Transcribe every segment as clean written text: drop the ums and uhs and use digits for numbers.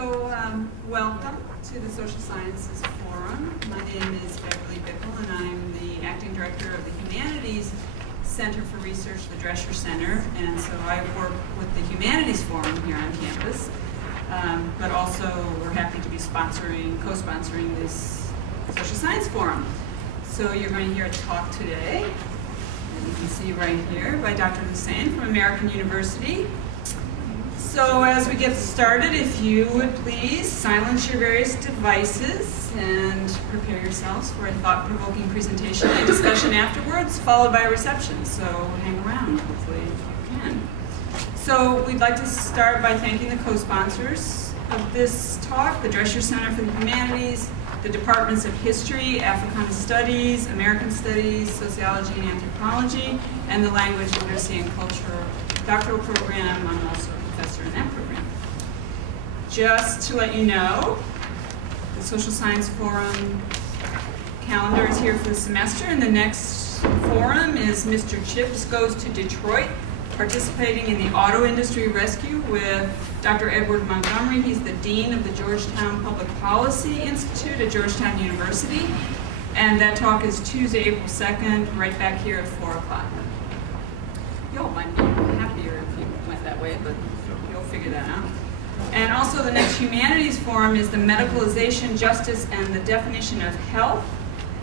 Welcome to the Social Sciences Forum. My name is Keckley, and I'm the acting director of the Humanities Center for Research, the Drescher Center, and so I work with the Humanities Forum here on campus, but also we're happy to be co-sponsoring this Social Science Forum. So you're going to hear a talk today, and you can see right here, by Dr. Lusane from American University. So as we get started, if you would please silence your various devices and prepare yourselves for a thought-provoking presentation and discussion afterwards, followed by a reception. So hang around, hopefully, if you can. So we'd like to start by thanking the co-sponsors of this talk, the Drescher Center for the Humanities, the Departments of History, Africana Studies, American Studies, Sociology and Anthropology, and the Language, Literacy, and Culture doctoral program. I'm also professor in that program. Just to let you know, the Social Science Forum calendar is here for the semester, and the next forum is Mr. Chips Goes to Detroit, participating in the auto industry rescue with Dr. Edward Montgomery. He's the Dean of the Georgetown Public Policy Institute at Georgetown University, and that talk is Tuesday, April 2nd, right back here at 4 o'clock. Y'all might be happier if you went that way, but you'll figure that out. And also the next Humanities Forum is the Medicalization, Justice, and the Definition of Health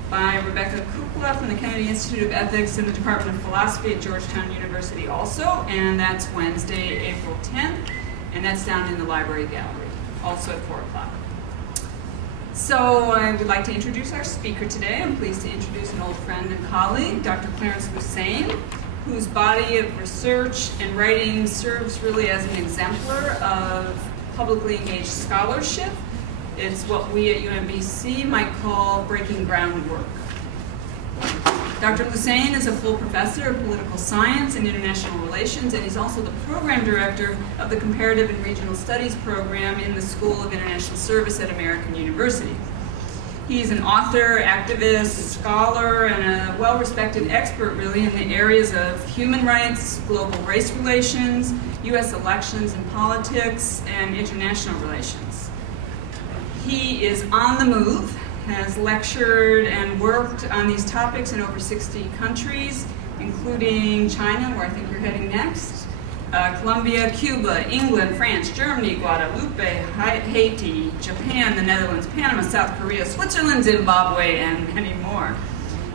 by Rebecca Kukla from the Kennedy Institute of Ethics in the Department of Philosophy at Georgetown University also, and that's Wednesday, April 10th, and that's down in the library gallery, also at 4 o'clock. So I would like to introduce our speaker today. I'm pleased to introduce an old friend and colleague, Dr. Clarence Lusane, whose body of research and writing serves really as an exemplar of publicly engaged scholarship. It's what we at UMBC might call breaking ground work. Dr. Lusane is a full professor of political science and international relations, and he's also the program director of the Comparative and Regional Studies program in the School of International Service at American University. He's an author, activist, scholar, and a well-respected expert, really, in the areas of human rights, global race relations, U.S. elections and politics, and international relations. He is on the move, has lectured and worked on these topics in over 60 countries, including China, where I think you're heading next, Colombia, Cuba, England, France, Germany, Guadeloupe, Haiti, Japan, the Netherlands, Panama, South Korea, Switzerland, Zimbabwe, and many more.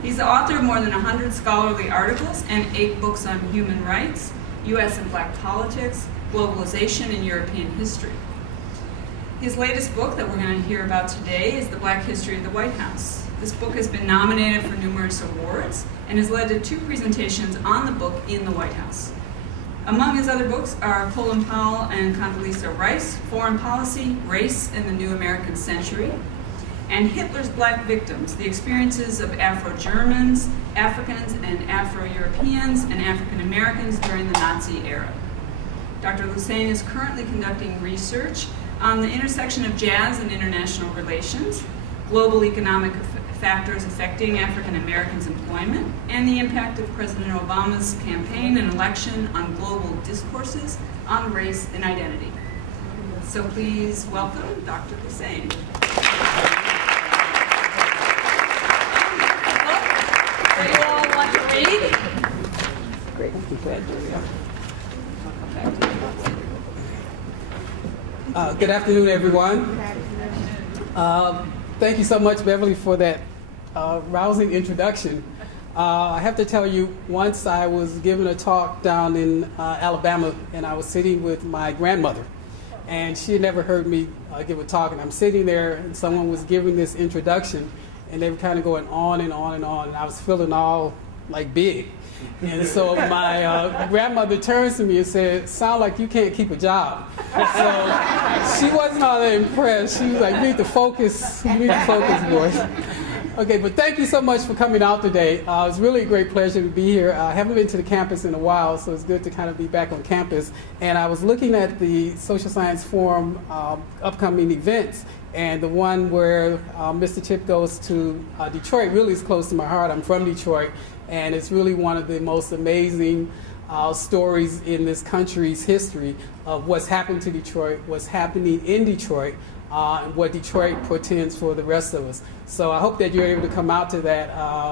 He's the author of more than 100 scholarly articles and 8 books on human rights, U.S. and Black politics, globalization, and European history. His latest book that we're going to hear about today is The Black History of the White House. This book has been nominated for numerous awards and has led to 2 presentations on the book in the White House. Among his other books are Colin Powell and Condoleezza Rice, Foreign Policy, Race and the New American Century, and Hitler's Black Victims, the experiences of Afro-Germans, Africans and Afro-Europeans, and African-Americans during the Nazi era. Dr. Lusane is currently conducting research on the intersection of jazz and international relations, global economic factors affecting African Americans' employment, and the impact of President Obama's campaign and election on global discourses on race and identity. So please welcome Dr. Lusane. So you all want to read? Great. Good afternoon, everyone. Thank you so much, Beverly, for that rousing introduction. I have to tell you, once I was giving a talk down in Alabama, and I was sitting with my grandmother, and she had never heard me give a talk, and I'm sitting there, and someone was giving this introduction, and they were kind of going on and on and on, and I was feeling all like big. And so my grandmother turns to me and said, "Sound like you can't keep a job." So she wasn't all that impressed. She was like, "You need to focus, boy." Okay, but thank you so much for coming out today. It's really a great pleasure to be here. I haven't been to the campus in a while, so it's good to kind of be back on campus. And I was looking at the Social Science Forum upcoming events, and the one where Mr. Chip Goes to Detroit really is close to my heart. I'm from Detroit, and it's really one of the most amazing stories in this country's history of what's happened to Detroit, what's happening in Detroit, and what Detroit portends for the rest of us. So I hope that you're able to come out to that.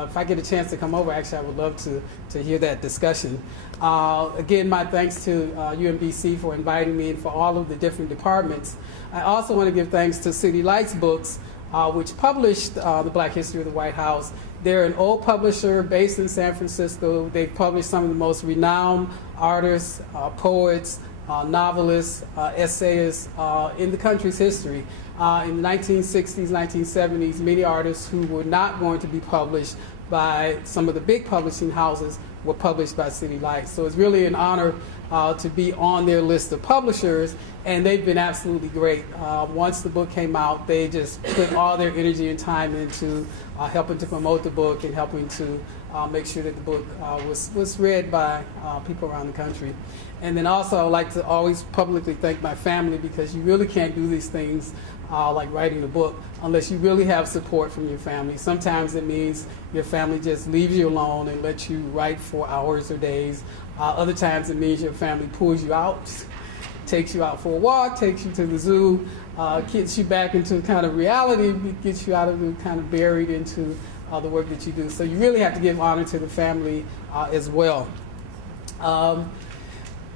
If I get a chance to come over, actually, I would love to hear that discussion. Again, my thanks to UMBC for inviting me and for all of the different departments. I also want to give thanks to City Lights Books, which published the Black History of the White House. They're an old publisher based in San Francisco. They've published some of the most renowned artists, poets, novelists, essayists in the country's history. In the 1960s, 1970s, many artists who were not going to be published by some of the big publishing houses were published by City Lights. So it's really an honor to be on their list of publishers, and they've been absolutely great. Once the book came out, they just put all their energy and time into helping to promote the book and helping to make sure that the book was read by people around the country. And then also I would like to always publicly thank my family, because you really can't do these things like writing a book unless you really have support from your family. Sometimes it means your family just leaves you alone and lets you write for hours or days. Other times it means your family pulls you out, takes you out for a walk, takes you to the zoo, gets you back into kind of reality, gets you out of the kind of buried into the work that you do. So you really have to give honor to the family as well.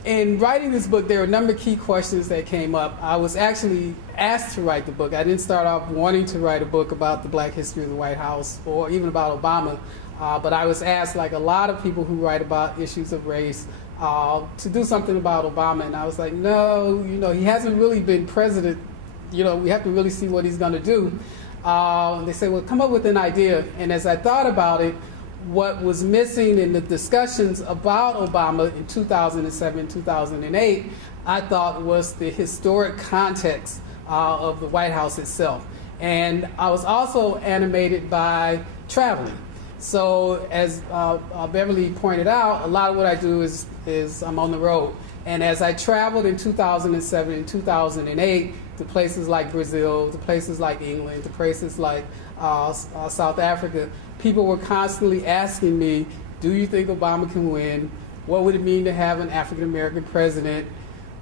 In writing this book, there were a number of key questions that came up. I was actually asked to write the book. I didn't start off wanting to write a book about the Black history of the White House or even about Obama, but I was asked, like a lot of people who write about issues of race, to do something about Obama. And I was like, no, he hasn't really been president. We have to really see what he's going to do. They said, well, come up with an idea. And as I thought about it, what was missing in the discussions about Obama in 2007, 2008, I thought was the historic context of the White House itself. And I was also animated by traveling. So as Beverly pointed out, a lot of what I do is I'm on the road. And as I traveled in 2007 and 2008 to places like Brazil, to places like England, to places like South Africa, people were constantly asking me, do you think Obama can win? What would it mean to have an African-American president?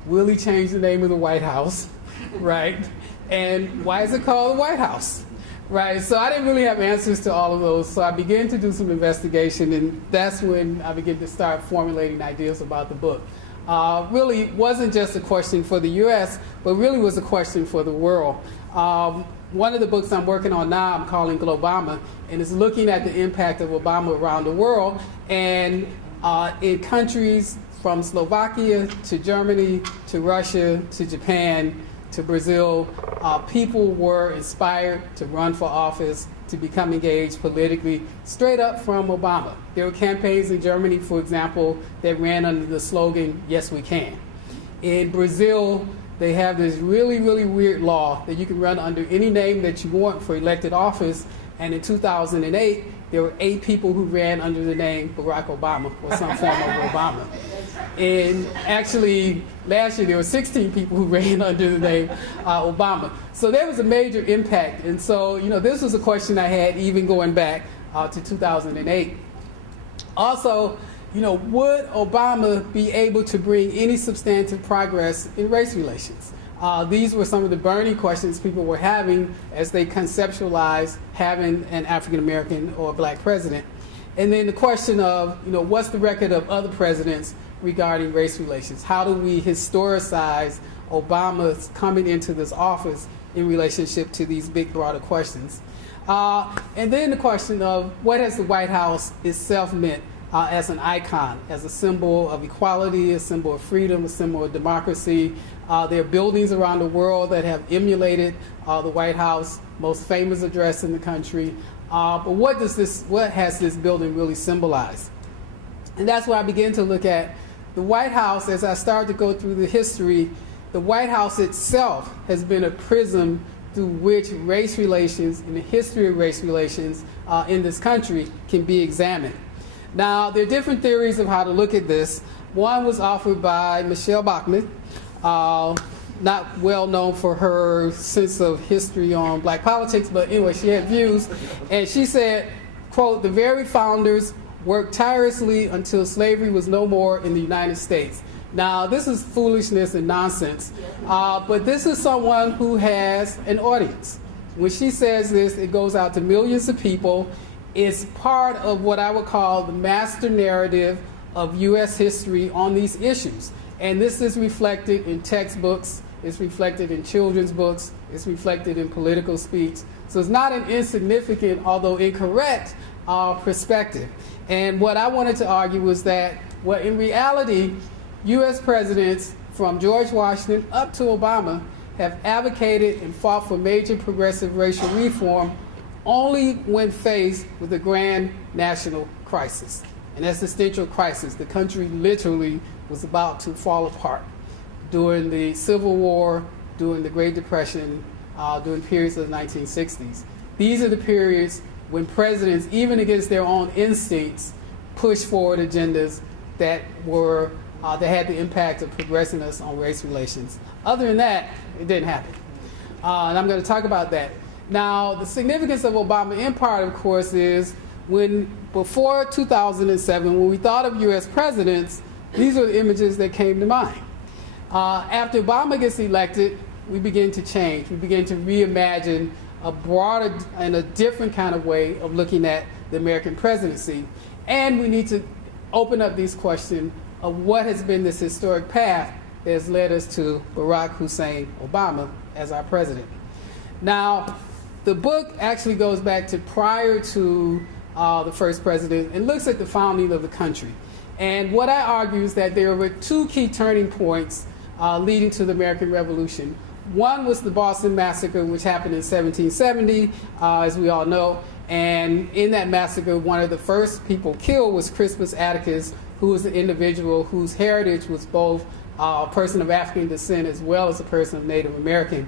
Will he change the name of the White House? Right? And why is it called the White House? Right? So I didn't really have answers to all of those. So I began to do some investigation, and that's when I began to start formulating ideas about the book. Really wasn't just a question for the U.S., but really was a question for the world. One of the books I'm working on now, I'm calling Globama, and it's looking at the impact of Obama around the world. And in countries from Slovakia to Germany to Russia to Japan to Brazil, people were inspired to run for office, to become engaged politically, straight up from Obama. There were campaigns in Germany, for example, that ran under the slogan, "Yes, we can." In Brazil, they have this really, really weird law that you can run under any name that you want for elected office. And in 2008, there were 8 people who ran under the name Barack Obama or some form of Obama. And actually, last year, there were 16 people who ran under the name Obama. So there was a major impact. And so, this was a question I had even going back to 2008. Also, would Obama be able to bring any substantive progress in race relations? These were some of the burning questions people were having as they conceptualized having an African-American or a black president. And then the question of, what's the record of other presidents regarding race relations? How do we historicize Obama's coming into this office in relationship to these big, broader questions? And then the question of what has the White House itself meant as an icon, as a symbol of equality, a symbol of freedom, a symbol of democracy. There are buildings around the world that have emulated the White House, most famous address in the country. But what has this building really symbolized? And that's where I began to look at the White House. As I started to go through the history, the White House itself has been a prism through which race relations and the history of race relations in this country can be examined. Now, there are different theories of how to look at this. One was offered by Michelle Bachman, not well known for her sense of history on black politics, but anyway, she had views. And she said, quote, "The very founders worked tirelessly until slavery was no more in the United States. Now, this is foolishness and nonsense, but this is someone who has an audience. When she says this, it goes out to millions of people. It's part of what I would call the master narrative of U.S. history on these issues. And this is reflected in textbooks, it's reflected in children's books, it's reflected in political speech. So it's not an insignificant, although incorrect, perspective. And what I wanted to argue was that, well, in reality, U.S. presidents from George Washington up to Obama have advocated and fought for major progressive racial reform only when faced with a grand national crisis, an existential crisis. The country literally was about to fall apart during the Civil War, during the Great Depression, during periods of the 1960s. These are the periods when presidents, even against their own instincts, pushed forward agendas that were that had the impact of progressing us on race relations. Other than that, it didn't happen. And I'm going to talk about that. Now, the significance of Obama in part, of course, is before 2007, when we thought of U.S. presidents, these are the images that came to mind. After Obama gets elected, we begin to change. We begin to reimagine a broader and a different kind of way of looking at the American presidency. And we need to open up these questions of what has been this historic path that has led us to Barack Hussein Obama as our president. Now, the book actually goes back to prior to the first president and looks at the founding of the country. And what I argue is that there were two key turning points leading to the American Revolution. One was the Boston Massacre, which happened in 1770, as we all know. And in that massacre, one of the first people killed was Crispus Attucks, who was the individual whose heritage was both a person of African descent as well as a person of Native American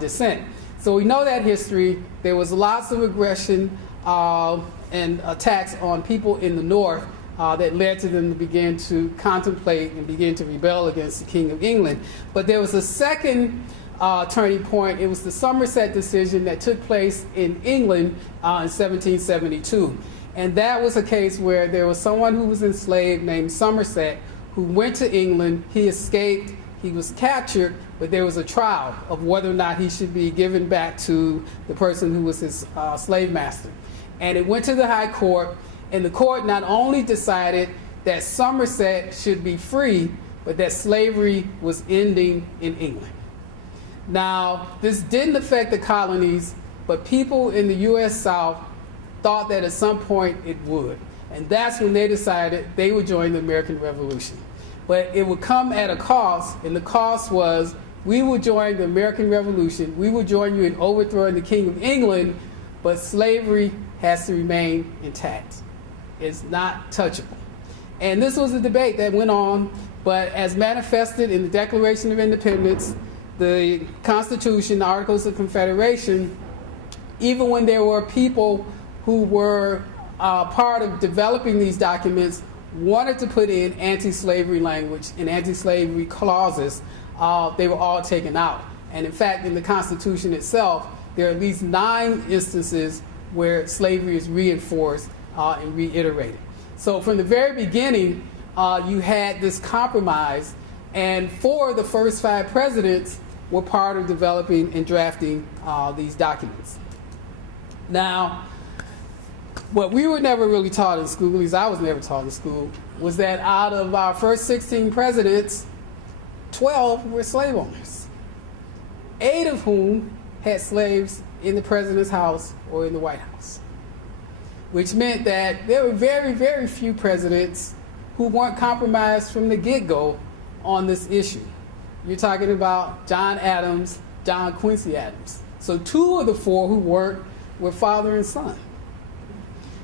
descent. So we know that history. There was lots of aggression and attacks on people in the North that led to them to begin to contemplate and begin to rebel against the King of England. But there was a second turning point. It was the Somerset decision that took place in England in 1772. And that was a case where there was someone who was enslaved named Somerset who went to England. He escaped. He was captured, but there was a trial of whether or not he should be given back to the person who was his slave master. And it went to the High Court, and the court not only decided that Somerset should be free, but that slavery was ending in England. Now, this didn't affect the colonies, but people in the U.S. South thought that at some point it would. And that's when they decided they would join the American Revolution. But it would come at a cost, and the cost was, we will join the American Revolution, we will join you in overthrowing the King of England, but slavery has to remain intact. It's not touchable. And this was a debate that went on, but as manifested in the Declaration of Independence, the Constitution, the Articles of Confederation, even when there were people who were part of developing these documents, wanted to put in anti-slavery language and anti-slavery clauses, they were all taken out. And in fact, in the Constitution itself, there are at least 9 instances where slavery is reinforced and reiterated. So from the very beginning, you had this compromise, and 4 of the first 5 presidents were part of developing and drafting these documents. Now, what we were never really taught in school, at least I was never taught in school, was that out of our first 16 presidents, 12 were slave owners, 8 of whom had slaves in the president's house or in the White House, which meant that there were very, very few presidents who weren't compromised from the get-go on this issue. You're talking about John Adams, John Quincy Adams. So 2 of the 4 who weren't were father and son.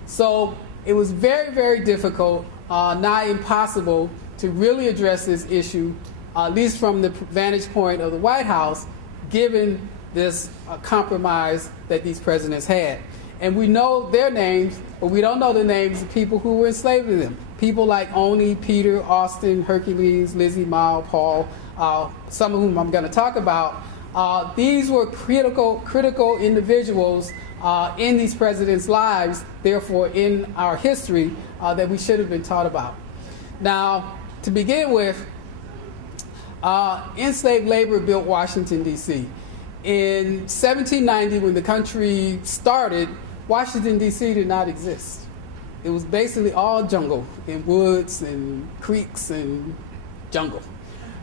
So it was very, very difficult, nigh impossible, to really address this issue, at least from the vantage point of the White House, given this compromise that these presidents had. And we know their names, but we don't know the names of people who were enslaved to them. People like Oni, Peter, Austin, Hercules, Lizzie, Mal, Paul, some of whom I'm going to talk about. These were critical individuals in these presidents' lives, therefore in our history, that we should have been taught about. Now, to begin with, enslaved labor built Washington, D.C. In 1790, when the country started, Washington, D.C. did not exist. It was basically all jungle and woods and creeks and jungle,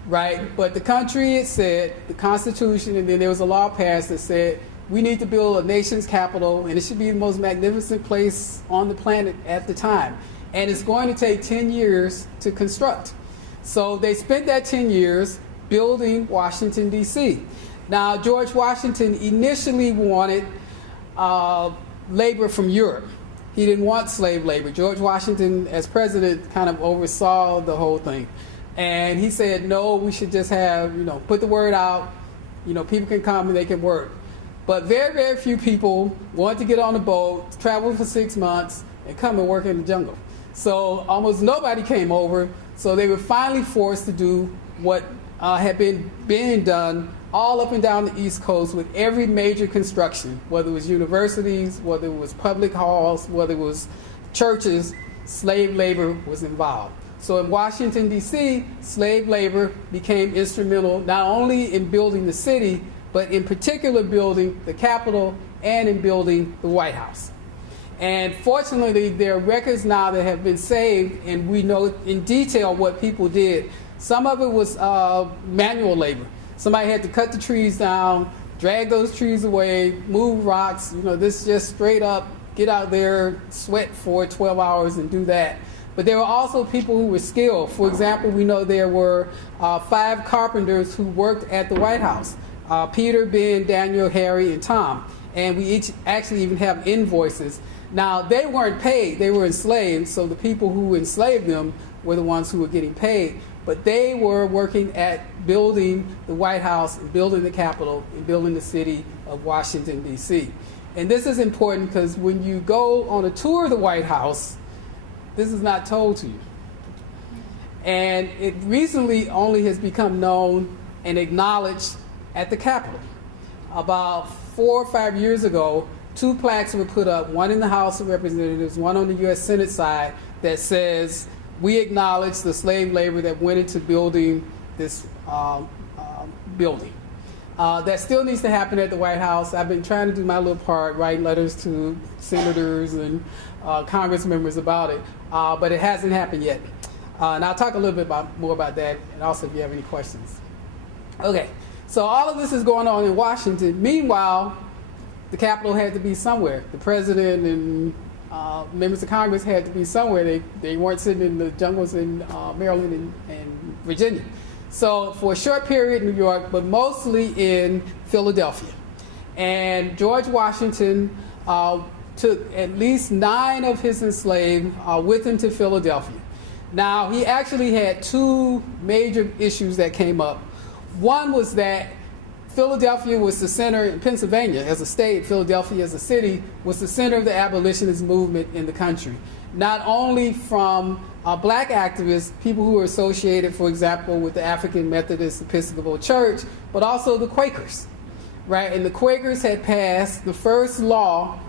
right? But the country had said, the Constitution, and then there was a law passed that said, we need to build a nation's capital, and it should be the most magnificent place on the planet at the time. And it's going to take 10 years to construct. So they spent that 10 years building Washington, D.C. Now, George Washington initially wanted labor from Europe. He didn't want slave labor. George Washington, as president, kind of oversaw the whole thing. And he said, no, we should just have, put the word out, people can come and they can work. But very, very few people wanted to get on a boat, travel for 6 months, and come and work in the jungle. So almost nobody came over. So they were finally forced to do what had been being done all up and down the East Coast with every major construction, whether it was universities, whether it was public halls, whether it was churches, slave labor was involved. So in Washington, D.C., slave labor became instrumental not only in building the city, but in particular building the Capitol and in building the White House. And fortunately, there are records now that have been saved, and we know in detail what people did. Some of it was manual labor. Somebody had to cut the trees down, drag those trees away, move rocks. This just straight up, get out there, sweat for 12 hours and do that. But there were also people who were skilled. For example, we know there were 5 carpenters who worked at the White House. Peter, Ben, Daniel, Harry, and Tom. And we each actually even have invoices. Now, they weren't paid. They were enslaved, so the people who enslaved them were the ones who were getting paid. But they were working at building the White House, and building the Capitol, and building the city of Washington, D.C. And this is important because when you go on a tour of the White House, this is not told to you. And it recently only has become known and acknowledged at the Capitol. About 4 or 5 years ago, 2 plaques were put up, one in the House of Representatives, one on the U.S. Senate side, that says, we acknowledge the slave labor that went into building this building. That still needs to happen at the White House. I've been trying to do my little part, writing letters to senators and Congress members about it, but it hasn't happened yet. And I'll talk a little bit more about that, and also if you have any questions. Okay, so all of this is going on in Washington. Meanwhile, the Capitol had to be somewhere. The president and members of Congress had to be somewhere. They weren't sitting in the jungles in Maryland and Virginia. So for a short period, New York, but mostly in Philadelphia. And George Washington took at least 9 of his enslaved with him to Philadelphia. Now, he actually had 2 major issues that came up. One was that Philadelphia was the center, in Pennsylvania as a state, Philadelphia as a city, was the center of the abolitionist movement in the country. Not only from black activists, people who were associated, for example, with the African Methodist Episcopal Church, but also the Quakers, right? And the Quakers had passed the first law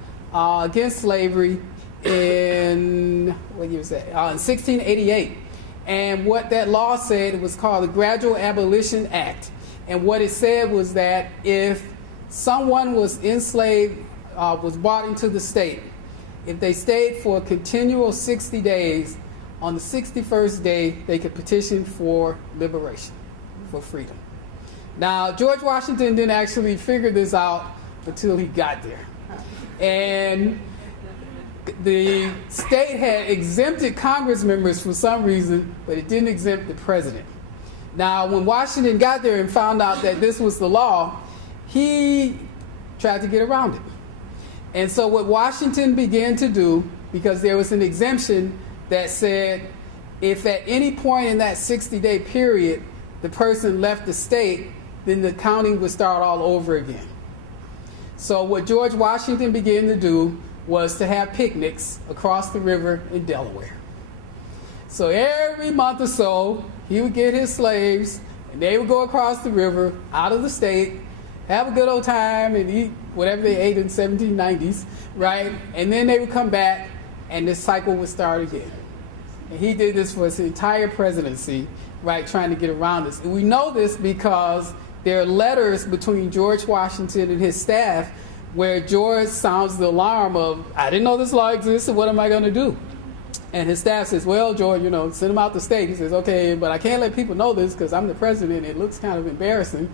against slavery in, what year was that? In 1688. And what that law said, it was called the Gradual Abolition Act. And what it said was that if someone was enslaved, was brought into the state, if they stayed for a continual 60 days, on the 61st day, they could petition for liberation, for freedom. Now, George Washington didn't actually figure this out until he got there. And the state had exempted Congress members for some reason, but it didn't exempt the president. Now, when Washington got there and found out that this was the law, he tried to get around it. And so what Washington began to do, because there was an exemption that said if at any point in that 60-day period the person left the state, then the counting would start all over again. So what George Washington began to do was to have picnics across the river in Delaware. So every month or so, he would get his slaves, and they would go across the river, out of the state, have a good old time and eat whatever they ate in the 1790s, right? And then they would come back and this cycle would start again. And he did this for his entire presidency, right, trying to get around this. And we know this because there are letters between George Washington and his staff where George sounds the alarm of, I didn't know this law existed, what am I going to do? And his staff says, well, George, send him out the state. He says, okay, but I can't let people know this because I'm the president. It looks kind of embarrassing,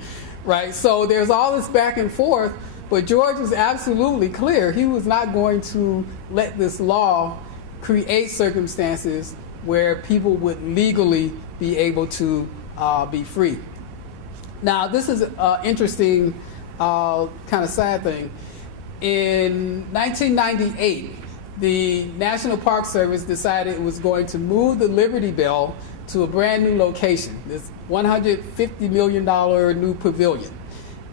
right? So there's all this back and forth, but George is absolutely clear. He was not going to let this law create circumstances where people would legally be able to be free. Now, this is an interesting kind of sad thing. In 1998, the National Park Service decided it was going to move the Liberty Bell to a brand new location, this $150 million new pavilion.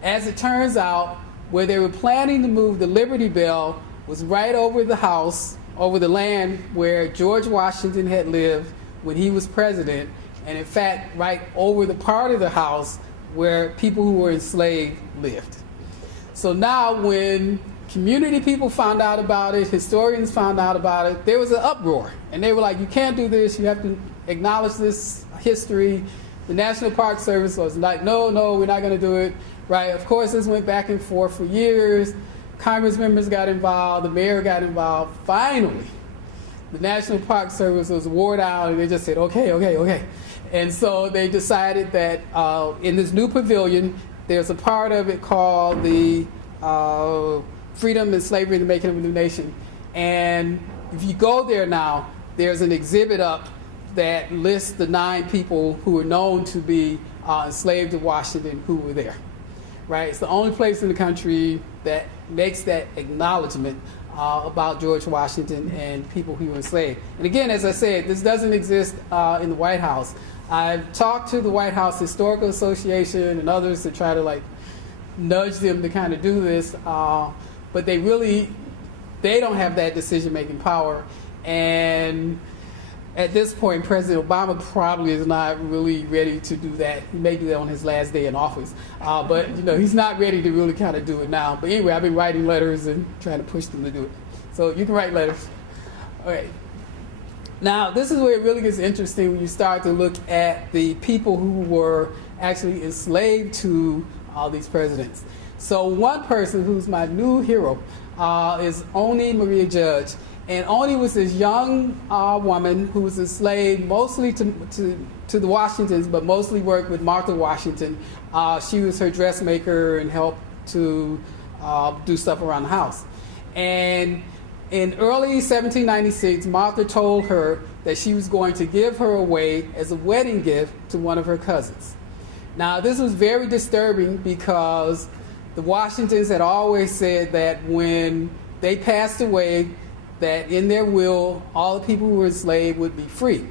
As it turns out, where they were planning to move the Liberty Bell was right over the house, over the land where George Washington had lived when he was president, and in fact, right over the part of the house where people who were enslaved lived. So now when community people found out about it, historians found out about it, there was an uproar. And they were like, you can't do this, you have to acknowledge this history. The National Park Service was like, no, we're not going to do it. Right? Of course, this went back and forth for years. Congress members got involved, the mayor got involved. Finally, the National Park Service was wore out, and they just said, okay. And so they decided that in this new pavilion, there's a part of it called the Freedom and Slavery and the Making of a New Nation. And if you go there now, there's an exhibit up that lists the 9 people who were known to be enslaved to Washington who were there. Right? It's the only place in the country that makes that acknowledgement about George Washington and people who were enslaved. And again, as I said, this doesn't exist in the White House. I've talked to the White House Historical Association and others to try to nudge them to kind of do this, but they don't have that decision-making power. And at this point, President Obama probably is not really ready to do that. He may do that on his last day in office, but he's not ready to really kind of do it now. But anyway, I've been writing letters and trying to push them to do it. So you can write letters. All right. Now, this is where it really gets interesting when you start to look at the people who were actually enslaved to all these presidents. So one person who's my new hero is Oni Maria Judge. And Oni was this young woman who was enslaved mostly to the Washingtons, but mostly worked with Martha Washington. She was her dressmaker and helped to do stuff around the house. And in early 1796, Martha told her that she was going to give her away as a wedding gift to one of her cousins. Now, this was very disturbing because the Washingtons had always said that when they passed away, that in their will, all the people who were enslaved would be free.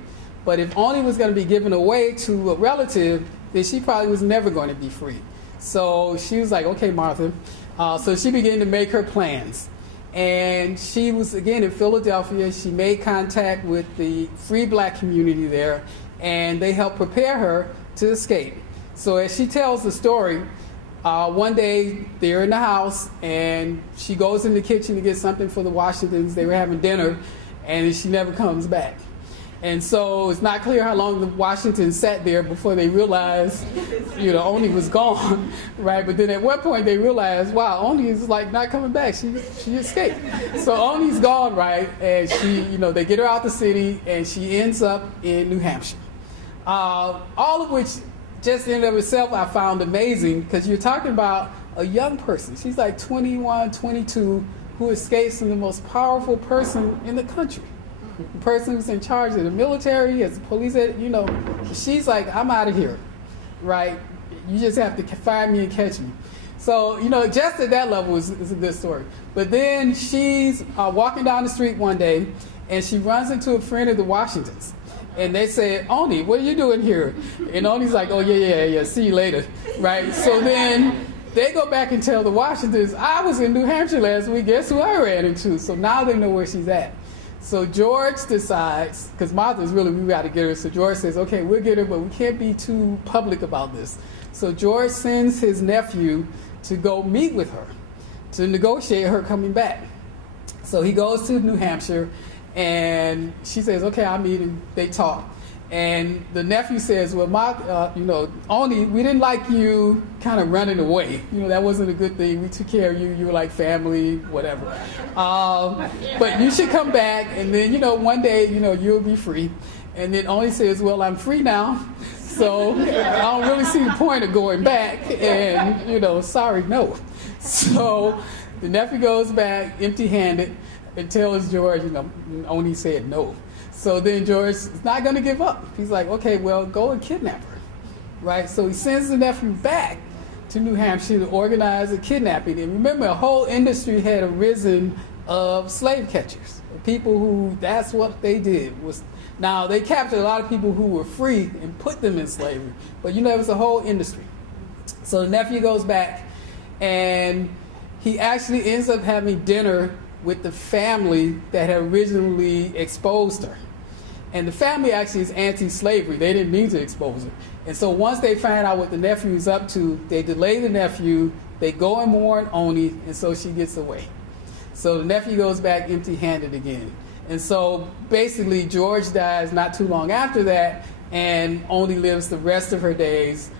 But if Oni was going to be given away to a relative, then she probably was never going to be free. So she was like, okay, Martha. So she began to make her plans. And she was, again, in Philadelphia. She made contact with the free black community there, and they helped prepare her to escape. So as she tells the story, one day they're in the house, and she goes in the kitchen to get something for the Washingtons. They were having dinner, and she never comes back. And so it's not clear how long the Washingtons sat there before they realized, Oni was gone, right? But then at one point they realized, wow, Oni is not coming back. She escaped. So Oni's gone, right? And she, they get her out the city, and she ends up in New Hampshire. All of which, just in and of itself, I found amazing, because you're talking about a young person. She's like 21, 22, who escapes from the most powerful person in the country. The person who's in charge of the military, as a police, she's like, I'm out of here, right? You just have to find me and catch me. So, just at that level is a good story. But then she's walking down the street one day, and she runs into a friend of the Washingtons. And they say, Oni, what are you doing here? And Oni's like, oh, yeah, see you later, right? So then they go back and tell the Washingtons, I was in New Hampshire last week, guess who I ran into? So now they know where she's at. So George decides, because Martha's really, we got to get her, so George says, okay, we'll get her, but we can't be too public about this. So George sends his nephew to go meet with her, to negotiate her coming back. So he goes to New Hampshire, and she says, okay, I'll meet him. They talk. And the nephew says, well, only we didn't like you kind of running away. That wasn't a good thing. We took care of you. You were like family, whatever. But you should come back, and then, one day, you'll be free. And then Only says, well, I'm free now, so I don't really see the point of going back. And, sorry, no. So the nephew goes back empty-handed and tells George, Only said no. So then George is not going to give up. He's like, okay, well, go and kidnap her, right? So he sends the nephew back to New Hampshire to organize a kidnapping. And remember, a whole industry had arisen of slave catchers, people who, that's what they did. Now, they captured a lot of people who were free and put them in slavery. But, it was a whole industry. So the nephew goes back, and he actually ends up having dinner with the family that had originally exposed her. And the family actually is anti-slavery. They didn't mean to expose her. And so once they find out what the nephew is up to, they delay the nephew, they go and warn Oni, and so she gets away. So the nephew goes back empty-handed again. And so basically George dies not too long after that, and Oni lives the rest of her days,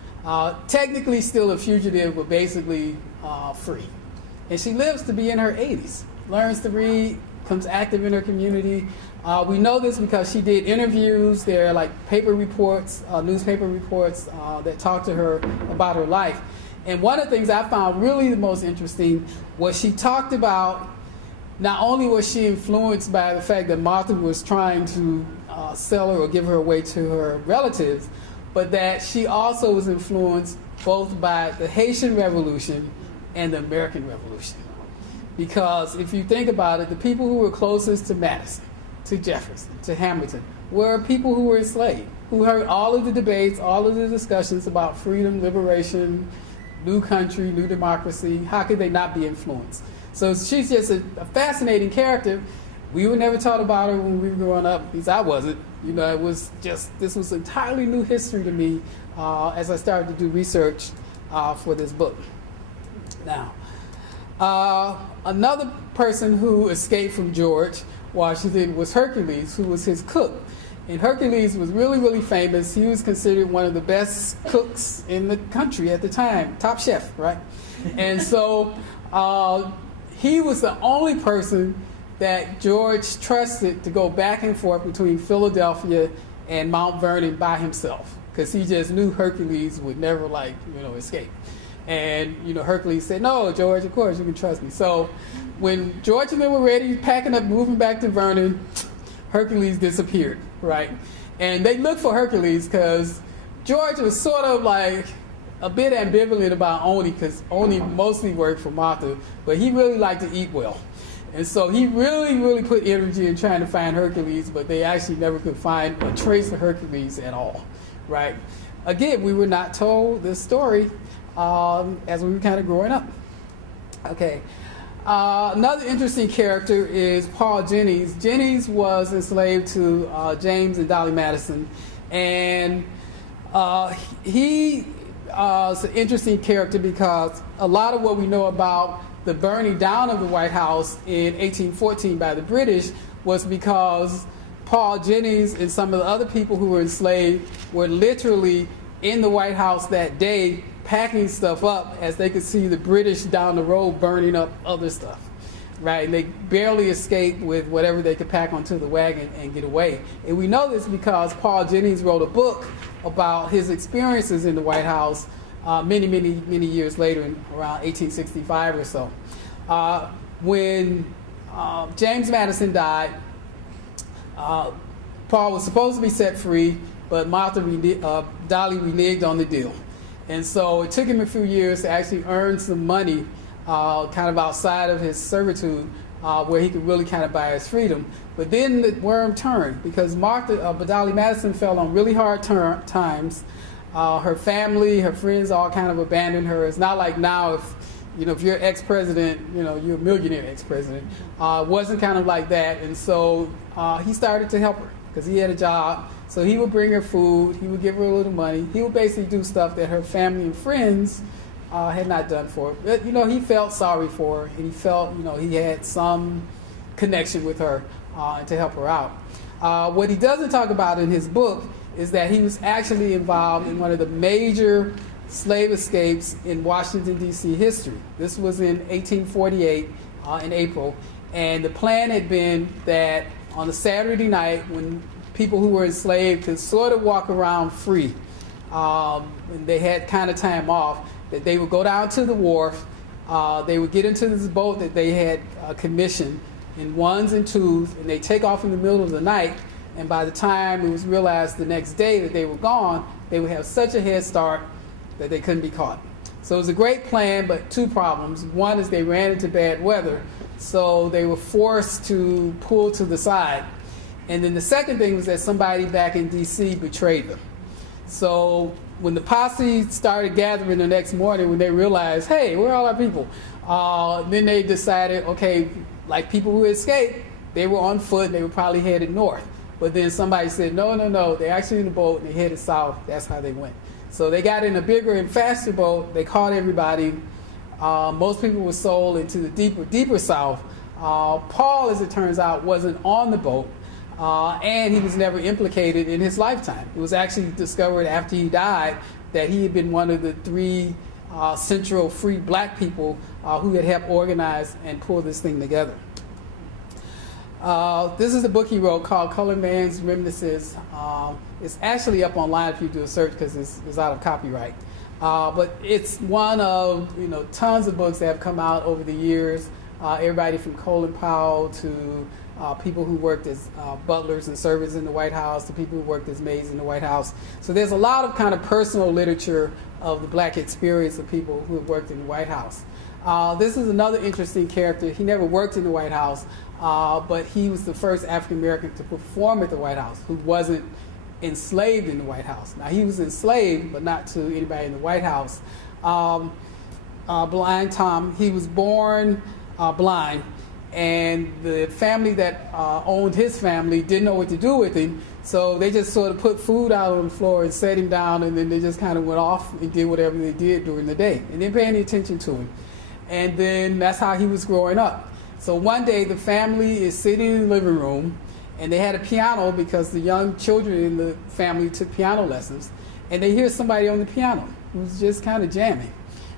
technically still a fugitive, but basically free. And she lives to be in her 80s, learns to read, becomes active in her community. We know this because she did interviews. There are like paper reports, newspaper reports that talk to her about her life. And one of the things I found really the most interesting was she talked about not only was she influenced by the fact that Martha was trying to sell her or give her away to her relatives, but that she also was influenced both by the Haitian Revolution and the American Revolution. Because if you think about it, the people who were closest to Madison, to Jefferson, to Hamilton, were people who were enslaved, who heard all of the debates, all of the discussions about freedom, liberation, new country, new democracy. How could they not be influenced? So she's just a fascinating character. We were never taught about her when we were growing up, at least I wasn't. It was just, this was entirely new history to me as I started to do research for this book. Now, another person who escaped from George Washington was Hercules, who was his cook. And Hercules was really, really famous. He was considered one of the best cooks in the country at the time, top chef, right? And so he was the only person that George trusted to go back and forth between Philadelphia and Mount Vernon by himself, because he just knew Hercules would never, escape. And, Hercules said, no, George, of course, you can trust me. So when George and them were ready, packing up, moving back to Vernon, Hercules disappeared, right? And they looked for Hercules because George was sort of like a bit ambivalent about Oni, because Oni mostly worked for Martha, but he really liked to eat well. And so he really, really put energy in trying to find Hercules, but they actually never could find a trace of Hercules at all, right? Again, we were not told this story as we were kind of growing up. Okay. Another interesting character is Paul Jennings. Jennings was enslaved to James and Dolly Madison, and he is an interesting character because a lot of what we know about the burning down of the White House in 1814 by the British was because Paul Jennings and some of the other people who were enslaved were literally in the White House that day packing stuff up as they could see the British down the road burning up other stuff, right? And they barely escaped with whatever they could pack onto the wagon and get away. And we know this because Paul Jennings wrote a book about his experiences in the White House many years later, in around 1865 or so. When James Madison died, Paul was supposed to be set free, but Dolly reneged on the deal. And so it took him a few years to actually earn some money kind of outside of his servitude where he could really kind of buy his freedom. But then the worm turned because Dolly Madison fell on really hard times. Her family, her friends all kind of abandoned her. It's not like now if you're ex-president, you're a millionaire ex-president. It wasn't kind of like that. And so he started to help her because he had a job. So he would bring her food, he would give her a little money. He would basically do stuff that her family and friends had not done for her. But, you know, he felt sorry for her, and he felt, you know, he had some connection with her to help her out. What he doesn't talk about in his book is that he was actually involved in one of the major slave escapes in Washington, D.C. history. This was in 1848 in April, and the plan had been that on a Saturday night when people who were enslaved could sort of walk around free, and they had kind of time off, that they would go down to the wharf, they would get into this boat that they had commissioned in ones and twos, and they take off in the middle of the night, and by the time it was realized the next day that they were gone, they would have such a head start that they couldn't be caught. So it was a great plan, but two problems. One is they ran into bad weather, so they were forced to pull to the side. And then the second thing was that somebody back in D.C. betrayed them. So when the posse started gathering the next morning, when they realized, hey, where are all our people? Then they decided, okay, like people who escaped, they were on foot and they were probably headed north. But then somebody said, no, they're actually in the boat and they headed south. That's how they went. So they got in a bigger and faster boat. They caught everybody. Most people were sold into the deeper south. Paul, as it turns out, wasn't on the boat. And he was never implicated in his lifetime. It was actually discovered after he died that he had been one of the three central free black people who had helped organize and pull this thing together. This is a book he wrote called Colored Man's Reminiscences. It's actually up online if you do a search because it's out of copyright. But it's one of tons of books that have come out over the years. Everybody from Colin Powell to people who worked as butlers and servants in the White House to people who worked as maids in the White House. So there's a lot of kind of personal literature of the black experience of people who have worked in the White House. This is another interesting character. He never worked in the White House, but he was the first African American to perform at the White House who wasn't enslaved in the White House. Now, he was enslaved, but not to anybody in the White House. Blind Tom, he was born blind, and the family that owned his family didn't know what to do with him, so they just sort of put food out on the floor and set him down, and then they just kind of went off and did whatever they did during the day, and didn't pay any attention to him. And then that's how he was growing up. So one day the family is sitting in the living room, and they had a piano because the young children in the family took piano lessons, and they hear somebody on the piano who's just kind of jamming,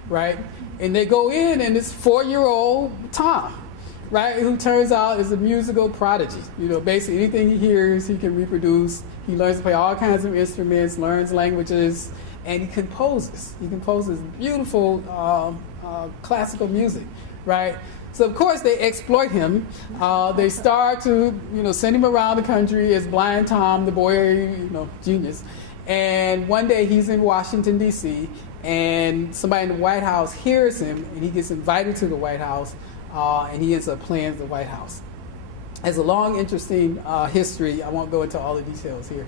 right? And they go in, and it's 4-year-old Tom, right, who turns out is a musical prodigy. Basically anything he hears, he can reproduce. He learns to play all kinds of instruments, learns languages, and he composes. He composes beautiful classical music, right? So of course they exploit him. They start to, send him around the country as Blind Tom, the boy, genius. And one day he's in Washington, D.C., and somebody in the White House hears him, and he gets invited to the White House, and he ends up playing at the White House. It's a long, interesting history. I won't go into all the details here.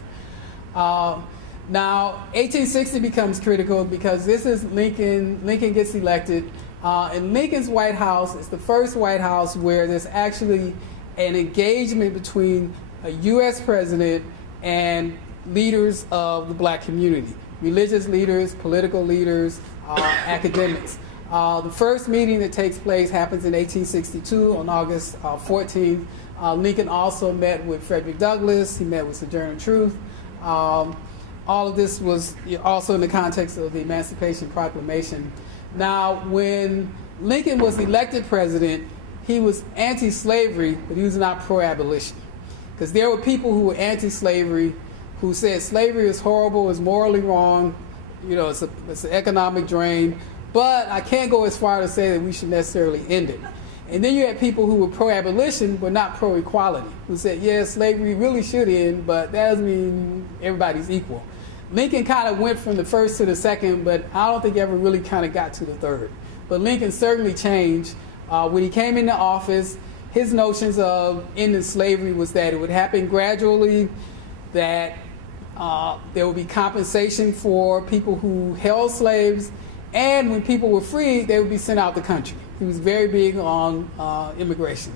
Now, 1860 becomes critical because this is Lincoln. Lincoln gets elected. And Lincoln's White House is the first White House where there's actually an engagement between a U.S. president and leaders of the black community. Religious leaders, political leaders, academics. The first meeting that takes place happens in 1862 on August 14th. Lincoln also met with Frederick Douglass. He met with Sojourner Truth. All of this was also in the context of the Emancipation Proclamation. Now, when Lincoln was elected president, he was anti-slavery, but he was not pro-abolition. Because there were people who were anti-slavery who said slavery is horrible, is morally wrong, it's an economic drain, but I can't go as far to say that we should necessarily end it. And then you had people who were pro-abolition but not pro-equality, who said, yes, slavery really should end, but that doesn't mean everybody's equal. Lincoln kind of went from the first to the second, but I don't think he ever really kind of got to the third. But Lincoln certainly changed. When he came into office, his notions of ending slavery was that it would happen gradually, that there would be compensation for people who held slaves, and when people were freed, they would be sent out the country. He was very big on immigration.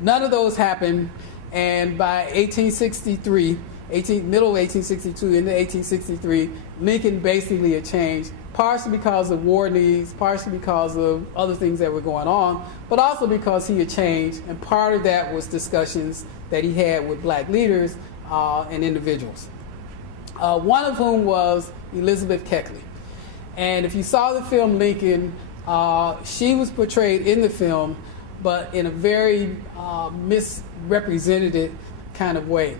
None of those happened, and by 1863, middle of 1862 into 1863, Lincoln basically had changed partially because of war needs, partially because of other things that were going on, but also because he had changed, and part of that was discussions that he had with black leaders and individuals. One of whom was Elizabeth Keckley. And if you saw the film Lincoln, she was portrayed in the film, but in a very misrepresented kind of way.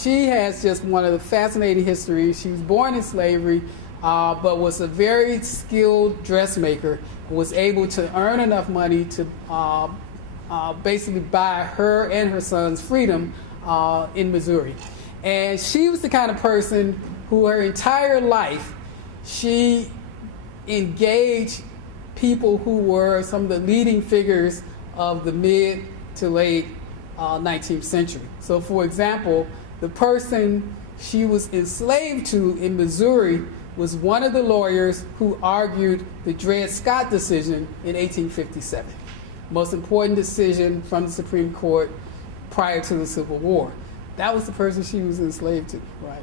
She has just one of the fascinating histories. She was born in slavery, but was a very skilled dressmaker, was able to earn enough money to basically buy her and her son's freedom in Missouri. And she was the kind of person who her entire life, she engaged people who were some of the leading figures of the mid to late 19th century. So for example, the person she was enslaved to in Missouri was one of the lawyers who argued the Dred Scott decision in 1857, most important decision from the Supreme Court prior to the Civil War. That was the person she was enslaved to, right?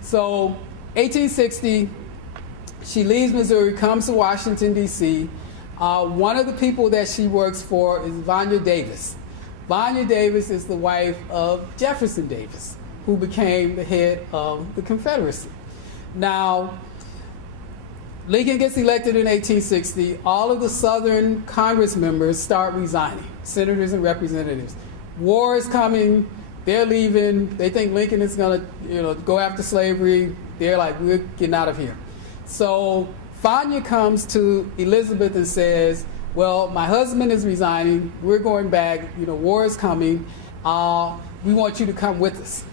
So 1860, she leaves Missouri, comes to Washington, D.C. One of the people that she works for is Vanya Davis. Vanya Davis is the wife of Jefferson Davis, who became the head of the Confederacy. Now, Lincoln gets elected in 1860. All of the Southern Congress members start resigning, senators and representatives. War is coming. They're leaving. They think Lincoln is going to, go after slavery. They're like, we're getting out of here. So Vanya comes to Elizabeth and says, well, my husband is resigning. We're going back. War is coming. We want you to come with us.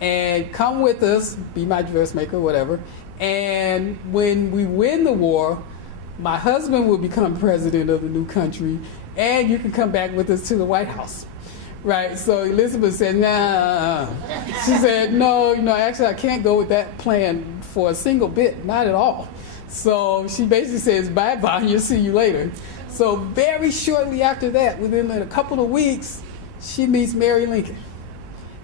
And come with us, be my dressmaker, whatever. And when we win the war, my husband will become president of the new country, and you can come back with us to the White House. Right, so Elizabeth said, nah. She said, no, actually I can't go with that plan for a single bit, not at all. So she basically says, bye, Vanya, see you later. So very shortly after that, within a couple of weeks, she meets Mary Lincoln.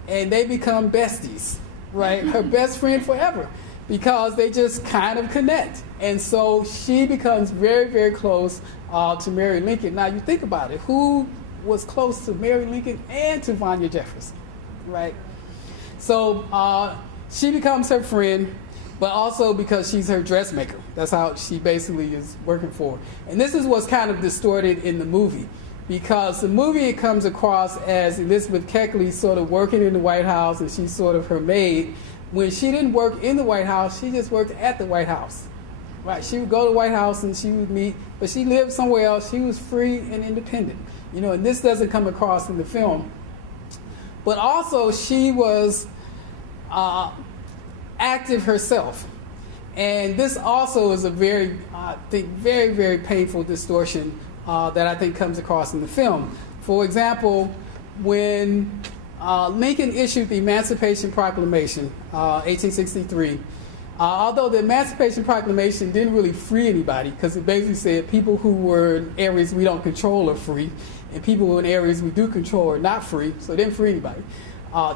And they become besties, right? Her best friend forever, because they just kind of connect. And so she becomes very, very close to Mary Lincoln. Now you think about it, who was close to Mary Lincoln and to Vanya Jefferson, right? So she becomes her friend, but also because she's her dressmaker. That's how she basically is working for her. And this is what's kind of distorted in the movie, because the movie it comes across as Elizabeth Keckley sort of working in the White House, and she's sort of her maid. When she didn't work in the White House, she just worked at the White House. Right? She would go to the White House and she would meet, but she lived somewhere else. She was free and independent. And this doesn't come across in the film. But also, she was active herself. And this also is a very, very, very painful distortion that I think comes across in the film. For example, when Lincoln issued the Emancipation Proclamation, 1863, although the Emancipation Proclamation didn't really free anybody, because it basically said people who were in areas we don't control are free, and people who are in areas we do control are not free, so it didn't free anybody,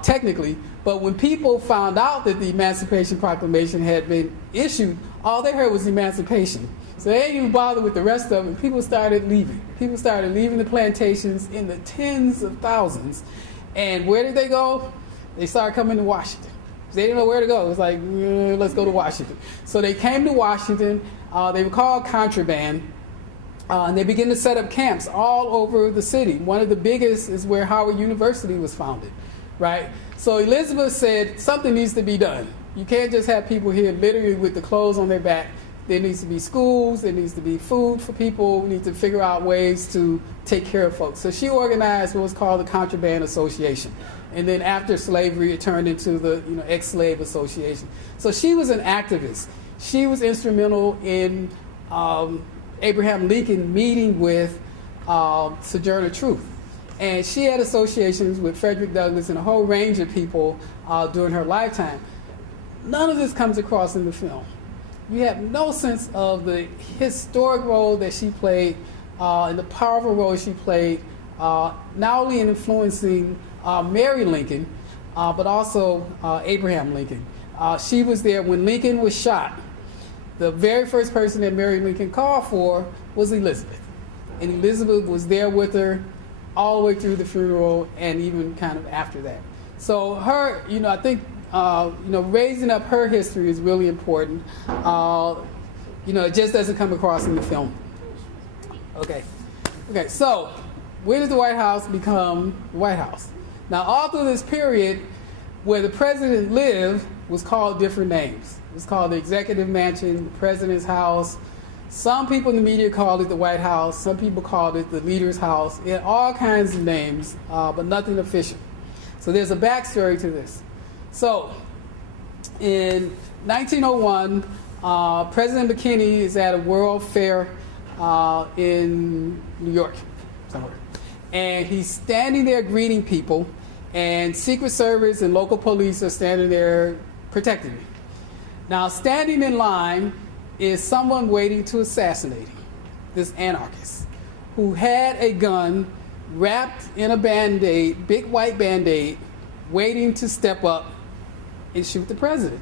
technically. But when people found out that the Emancipation Proclamation had been issued, all they heard was emancipation. So they didn't even bother with the rest of it. People started leaving. People started leaving the plantations in the tens of thousands. And where did they go? They started coming to Washington. They didn't know where to go. It was like, let's go to Washington. So they came to Washington. They were called contraband. And they began to set up camps all over the city. One of the biggest is where Howard University was founded, right? So Elizabeth said, something needs to be done. You can't just have people here literally with the clothes on their back. There needs to be schools. There needs to be food for people. We need to figure out ways to take care of folks. So she organized what was called the Contraband Association. And then after slavery, it turned into the Ex-Slave Association. So she was an activist. She was instrumental in Abraham Lincoln meeting with Sojourner Truth. And she had associations with Frederick Douglass and a whole range of people during her lifetime. None of this comes across in the film. You have no sense of the historic role that she played and the powerful role she played, not only in influencing Mary Lincoln, but also Abraham Lincoln. She was there when Lincoln was shot. the very first person that Mary Lincoln called for was Elizabeth. And Elizabeth was there with her all the way through the funeral and even kind of after that. So her, I think, raising up her history is really important. It just doesn't come across in the film. Okay, so when did the White House become the White House? Now, all through this period, where the president lived was called different names. It was called the Executive Mansion, the President's House. Some people in the media called it the White House. Some people called it the Leader's House. It had all kinds of names, but nothing official. So there's a backstory to this. So in 1901, President McKinney is at a World Fair in New York, somewhere. And he's standing there greeting people, and Secret Service and local police are standing there protecting him. Now, standing in line is someone waiting to assassinate him, this anarchist, who had a gun wrapped in a Band-Aid, big white Band-Aid, waiting to step up and shoot the president.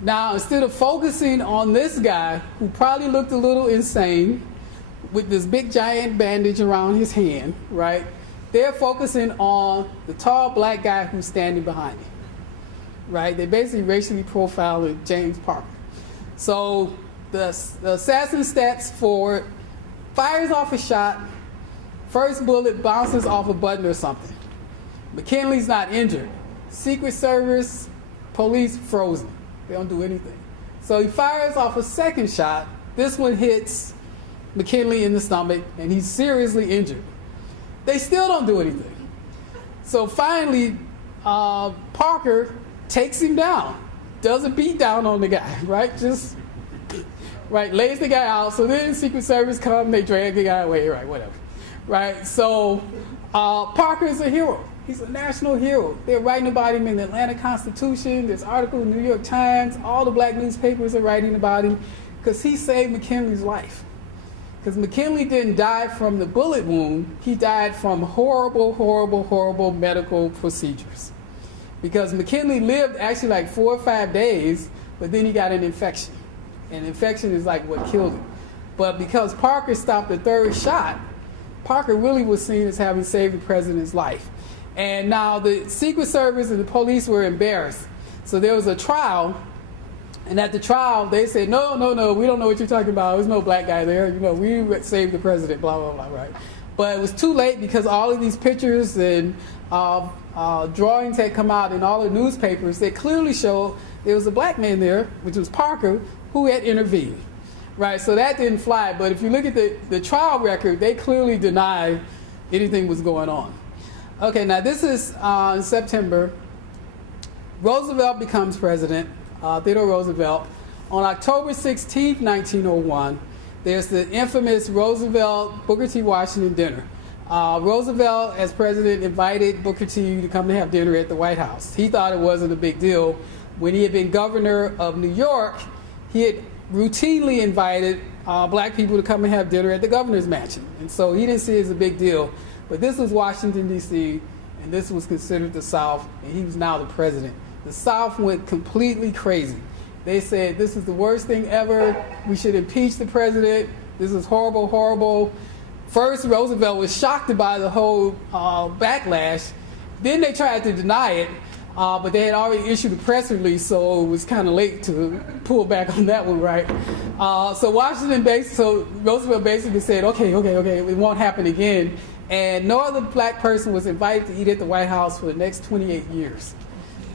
Now, instead of focusing on this guy, who probably looked a little insane, with this big giant bandage around his hand, right? They're focusing on the tall black guy who's standing behind him, right? They basically racially profiled James Parker. So the assassin steps forward, fires off a shot, first bullet bounces off a button or something. McKinley's not injured. Secret Service, police frozen. They don't do anything. So he fires off a second shot. This one hits McKinley in the stomach, and he's seriously injured. They still don't do anything. So finally, Parker takes him down, does a beat down on the guy, right? Lays the guy out. So then Secret Service come, they drag the guy away, right? Whatever, right? So Parker is a hero. He's a national hero. They're writing about him in the Atlanta Constitution. There's articles in the New York Times. All the black newspapers are writing about him because he saved McKinley's life. Because McKinley didn't die from the bullet wound. He died from horrible, horrible, horrible medical procedures. Because McKinley lived actually like 4 or 5 days, but then he got an infection. And infection is like what killed him. But because Parker stopped the third shot, Parker really was seen as having saved the president's life. And now the Secret Service and the police were embarrassed. So there was a trial. And at the trial, they said, no, we don't know what you're talking about. There's no black guy there. We saved the president, blah, blah, blah, right? But it was too late because all of these pictures and drawings had come out in all the newspapers that clearly showed there was a black man there, which was Parker, who had intervened, right? So that didn't fly. But if you look at the trial record, they clearly deny anything was going on. Okay, now this is in September. Roosevelt becomes president. Theodore Roosevelt. On October 16, 1901, there's the infamous Roosevelt-Booker T. Washington dinner. Roosevelt, as president, invited Booker T. to come to have dinner at the White House. He thought it wasn't a big deal. When he had been governor of New York, he had routinely invited black people to come and have dinner at the governor's mansion. And so he didn't see it as a big deal. But this was Washington, D.C., and this was considered the South, and he was now the president. The South went completely crazy. They said, this is the worst thing ever. We should impeach the president. This is horrible, horrible. First, Roosevelt was shocked by the whole backlash. Then they tried to deny it, but they had already issued a press release, so it was kind of late to pull back on that one, right? So Roosevelt basically said, okay, it won't happen again. And no other black person was invited to eat at the White House for the next 28 years.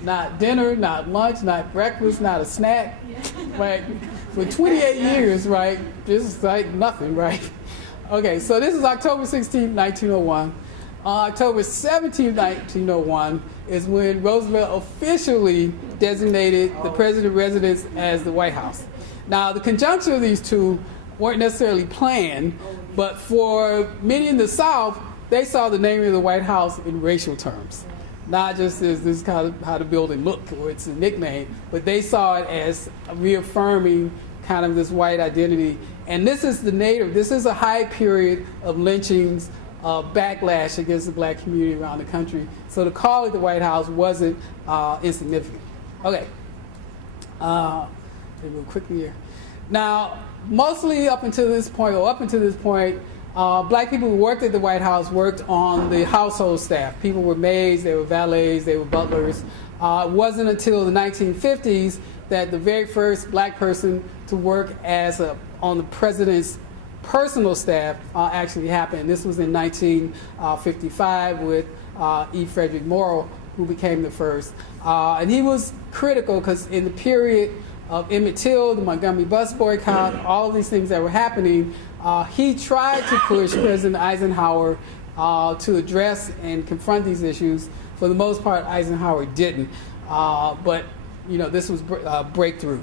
Not dinner, not lunch, not breakfast, not a snack, right? For 28 years, right? Just like nothing, right? Okay, so this is October 16, 1901. On October 17, 1901 is when Roosevelt officially designated the president's residence as the White House. Now, the conjunction of these two weren't necessarily planned, but for many in the South, they saw the name of the White House in racial terms. Not just as this kind of how the building looked or it's a nickname, but they saw it as reaffirming kind of this white identity. And this is this is a high period of lynchings, backlash against the black community around the country. So to call it the White House wasn't insignificant. Okay. Let me move quickly here. Now, mostly up until this point, black people who worked at the White House worked on the household staff. People were maids, they were valets, they were butlers. It wasn't until the 1950s that the very first black person to work on the president's personal staff actually happened. This was in 1955 with E. Frederick Morrow, who became the first. And he was critical because in the period of Emmett Till, the Montgomery bus boycott, all of these things that were happening, he tried to push President Eisenhower to address and confront these issues. For the most part, Eisenhower didn't. But, this was a breakthrough.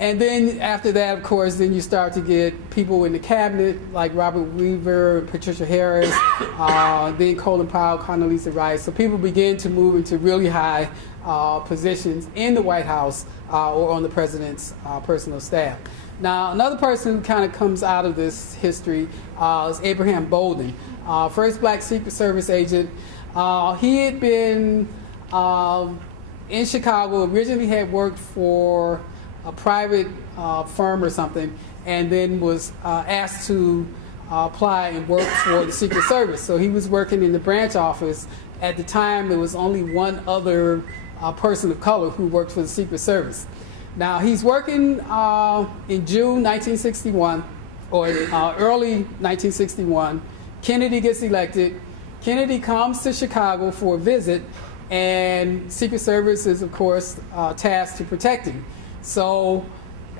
And then after that, of course, then you start to get people in the cabinet like Robert Weaver, Patricia Harris, then Colin Powell, Condoleezza Rice. So people begin to move into really high positions in the White House or on the president's personal staff. Now, another person who kind of comes out of this history is Abraham Bolden, first black Secret Service agent. He had been in Chicago, originally had worked for a private firm or something, and then was asked to apply and work for the Secret Service. So he was working in the branch office. At the time, there was only one other person of color who worked for the Secret Service. Now, he's working in June 1961, or early 1961. Kennedy gets elected. Kennedy comes to Chicago for a visit, and Secret Service is, of course, tasked to protect him. So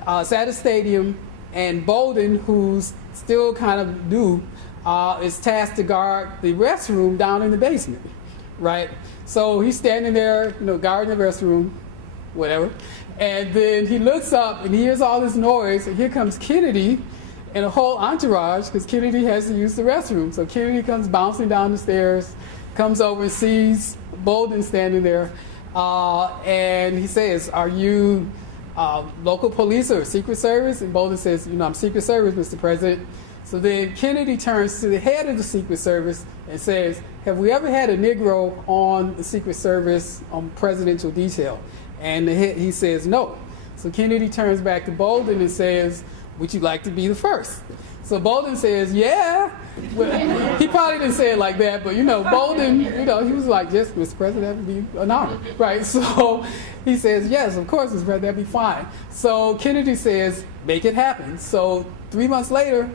it's at a stadium, and Bolden, who's still kind of new, is tasked to guard the restroom down in the basement, right? So he's standing there, guarding the restroom, whatever. And then he looks up and he hears all this noise, and here comes Kennedy and a whole entourage, because Kennedy has to use the restroom. So Kennedy comes bouncing down the stairs, comes over and sees Bolden standing there, and he says, "Are you local police or Secret Service?" And Bolden says, "I'm Secret Service, Mr. President." So then Kennedy turns to the head of the Secret Service and says, "Have we ever had a Negro on the Secret Service on presidential detail?" And he says no. So Kennedy turns back to Bolden and says, "Would you like to be the first?" So Bolden says, "Yeah." Well, he probably didn't say it like that, but Bolden, he was like, "Yes, Mr. President, that would be an honor," right? So he says, "Yes, of course, Mr. President, that'd be fine." So Kennedy says, "Make it happen." So 3 months later,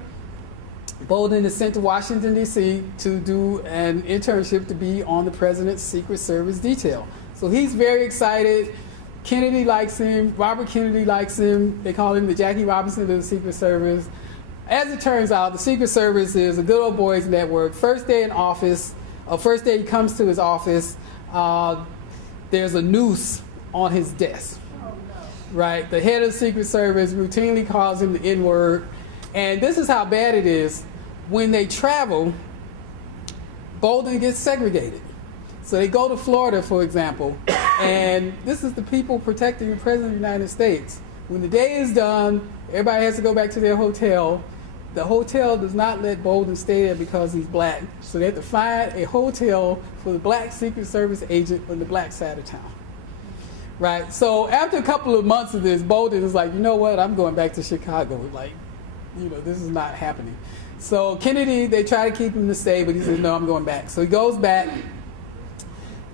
Bolden is sent to Washington, D.C. to do an internship to be on the president's Secret Service detail. So he's very excited. Kennedy likes him. Robert Kennedy likes him. They call him the Jackie Robinson of the Secret Service. As it turns out, the Secret Service is a good old boys network. First day in office, first day he comes to his office, there's a noose on his desk. Oh, no. Right? The head of the Secret Service routinely calls him the N-word. And this is how bad it is. When they travel, Bolden gets segregated. So they go to Florida, for example, and this is the people protecting the President of the United States. When the day is done, everybody has to go back to their hotel. The hotel does not let Bolden stay there because he's black. So they have to find a hotel for the black Secret Service agent on the black side of town. Right? So after a couple of months of this, Bolden is like, "You know what? I'm going back to Chicago." Like, this is not happening. So Kennedy, they try to keep him to stay, but he says, "No, I'm going back." So he goes back.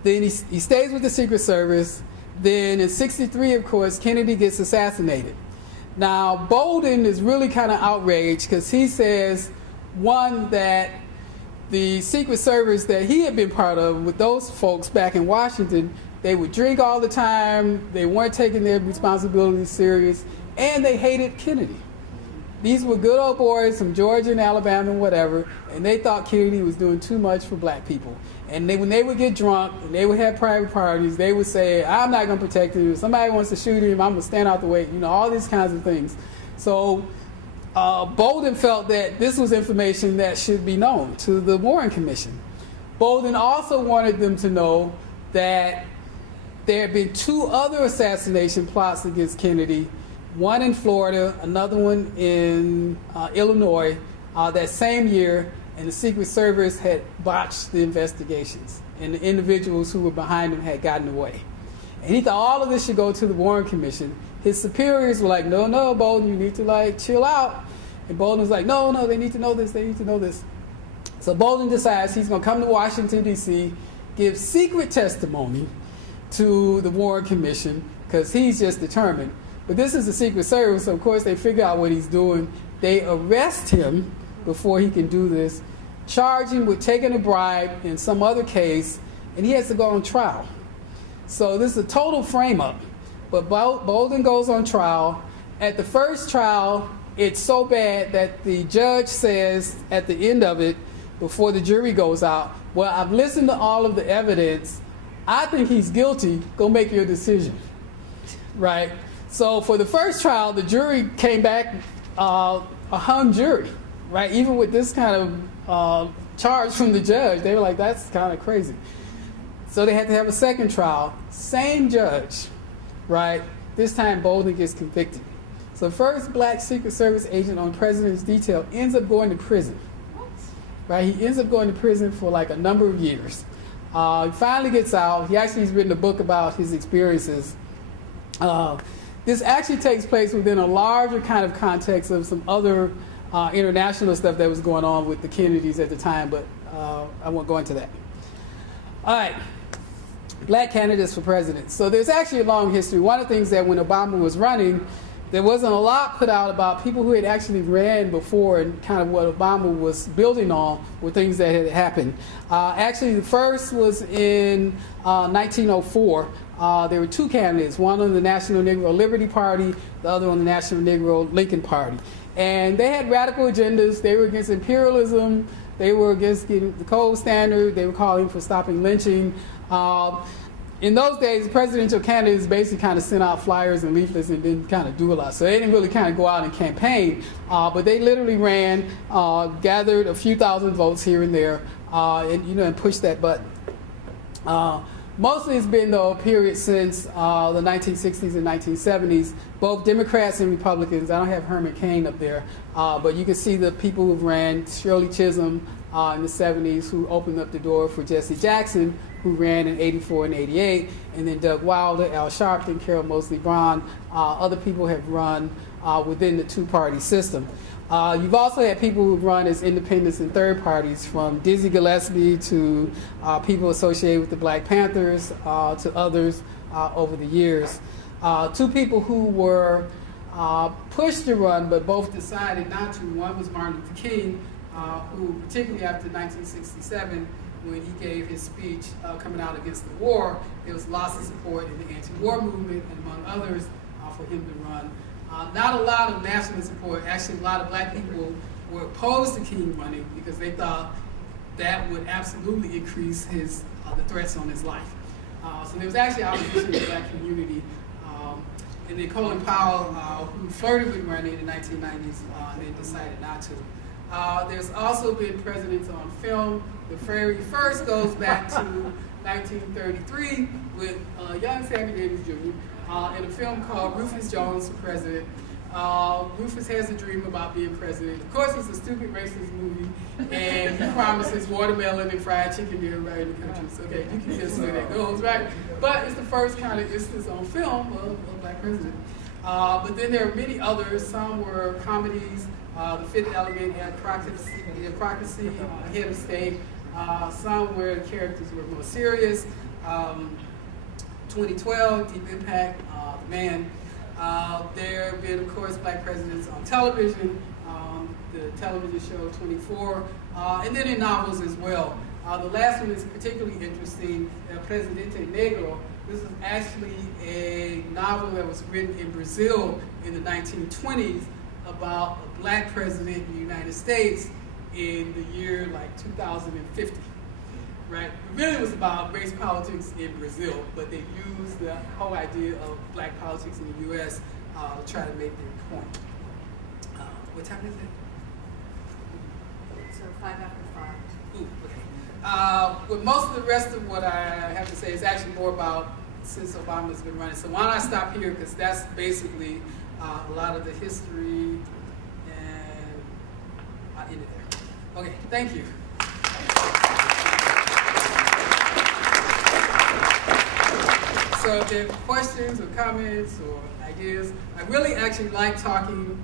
Then he stays with the Secret Service. Then in 1963, of course, Kennedy gets assassinated. Now, Bolden is really kind of outraged because he says, one, that the Secret Service that he had been part of with those folks back in Washington, they would drink all the time, they weren't taking their responsibilities serious, and they hated Kennedy. These were good old boys from Georgia and Alabama and whatever, and they thought Kennedy was doing too much for black people. And when they would get drunk and they would have private parties, they would say, "I'm not going to protect him. If somebody wants to shoot him, I'm going to stand out the way." All these kinds of things. So Bolden felt that this was information that should be known to the Warren Commission. Bolden also wanted them to know that there had been 2 other assassination plots against Kennedy, one in Florida, another one in Illinois, that same year. And the Secret Service had botched the investigations, and the individuals who were behind them had gotten away. And he thought all of this should go to the Warren Commission. his superiors were like, no, no, Bolden, you need to like chill out. And Bolden was like, no, no, they need to know this, they need to know this. So Bolden decides he's going to come to Washington, D.C., give secret testimony to the Warren Commission because he's just determined. But this is the Secret Service, so of course they figure out what he's doing. They arrest him before he can do this, charge him with taking a bribe in some other case, and he has to go on trial. So this is a total frame-up. But Bolden goes on trial. At the first trial, it's so bad that the judge says at the end of it, before the jury goes out, well, I've listened to all of the evidence. I think he's guilty. Go make your decision. Right? So for the first trial, the jury came back a hung jury. Right? Even with this kind of charge from the judge, they were like, that's kind of crazy. So they had to have a second trial. Same judge. Right? This time, Bolden gets convicted. So the first black Secret Service agent on President's detail ends up going to prison. Right? He ends up going to prison for like a number of years. He finally gets out. He actually has written a book about his experiences. This actually takes place within a larger kind of context of some other international stuff that was going on with the Kennedys at the time, but I won't go into that. All right. Black candidates for president. So there's actually a long history. One of the things that when Obama was running, there wasn't a lot put out about people who had actually ran before, and kind of what Obama was building on were things that had happened. Actually, the first was in 1904. There were two candidates, one on the National Negro Liberty Party, the other on the National Negro Lincoln Party. And they had radical agendas. They were against imperialism. They were against getting the gold standard. They were calling for stopping lynching. In those days, presidential candidates basically kind of sent out flyers and leaflets and didn't kind of do a lot. So they didn't really kind of go out and campaign. But they literally ran, gathered a few thousand votes here and there, and pushed that button. Mostly it's been, though, a period since the 1960s and 1970s, both Democrats and Republicans. I don't have Herman Cain up there, but you can see the people who ran, Shirley Chisholm in the 70s, who opened up the door for Jesse Jackson, who ran in 84 and 88, and then Doug Wilder, Al Sharpton, Carol Moseley Braun. Other people have run within the two-party system. You've also had people who've run as independents and third parties, from Dizzy Gillespie to people associated with the Black Panthers to others over the years. Two people who were pushed to run but both decided not to. One was Martin Luther King, who particularly after 1967, when he gave his speech coming out against the war, there was lots of support in the anti-war movement, and among others, for him to run. Not a lot of national support. Actually, a lot of black people were opposed to King running because they thought that would absolutely increase the threats on his life. So there was actually opposition in the black community. And then Colin Powell, who flirted with running in the 1990s, and then decided not to. There's also been presidents on film. The very first goes back to 1933 with young Sammy Davis Jr. In a film called Rufus Jones for President. Rufus has a dream about being president. Of course, it's a stupid racist movie, and he promises watermelon and fried chicken to everybody in the country. So, okay, you can guess where that goes, right? But it's the first kind of instance on film of a black president. But then there are many others. Some were comedies. The Fifth Element, Hypocrisy, Head of State. Some where the characters were more serious. 2012, Deep Impact, The Man. There have been, of course, black presidents on television, the television show 24, and then in novels as well. The last one is particularly interesting, El Presidente Negro. This is actually a novel that was written in Brazil in the 1920s about a black president in the United States in the year like 2050. Right? It really was about race politics in Brazil, but they used the whole idea of black politics in the U.S. To try to make their point. What time is it? So 5 after 5. Ooh, okay. Well, most of the rest of what I have to say is actually more about since Obama's been running. So why don't I stop here, because that's basically a lot of the history, and I'll end it there. Okay, thank you. So if there are questions or comments or ideas, I really actually like talking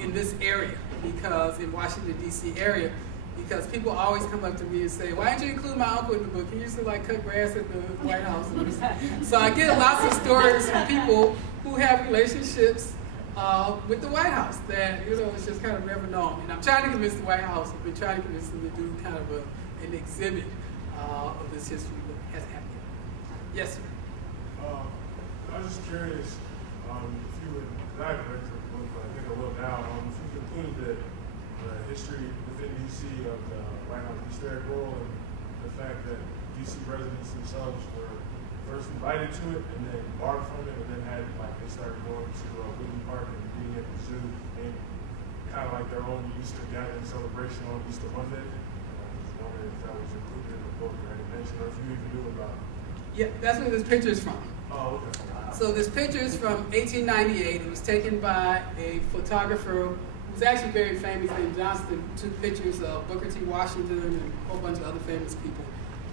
in this area, because in Washington, D.C. area, because people always come up to me and say, why didn't you include my uncle in the book? He used to like cut grass at the White House. So I get lots of stories from people who have relationships with the White House that, you know, it's just kind of never known. And I'm trying to convince the White House, I've been trying to convince them to do kind of an exhibit of this history that has happened. Yes, sir. I was just curious if you would, because I haven't read the book, but I think I will now, if you concluded that the history within D.C. of the White House Easter egg roll and the fact that D.C. residents themselves were first invited to it and then barred from it and then had, like, they started going to Woodland Park and being at the zoo and kind of like their own Easter gathering celebration on Easter Monday. I was wondering if that was included in the book or any mention, or if you even knew about it. Yeah, that's where this picture is from. Oh, okay. So this picture is from 1898. It was taken by a photographer who's actually very famous named Johnston. Took pictures of Booker T. Washington and a whole bunch of other famous people.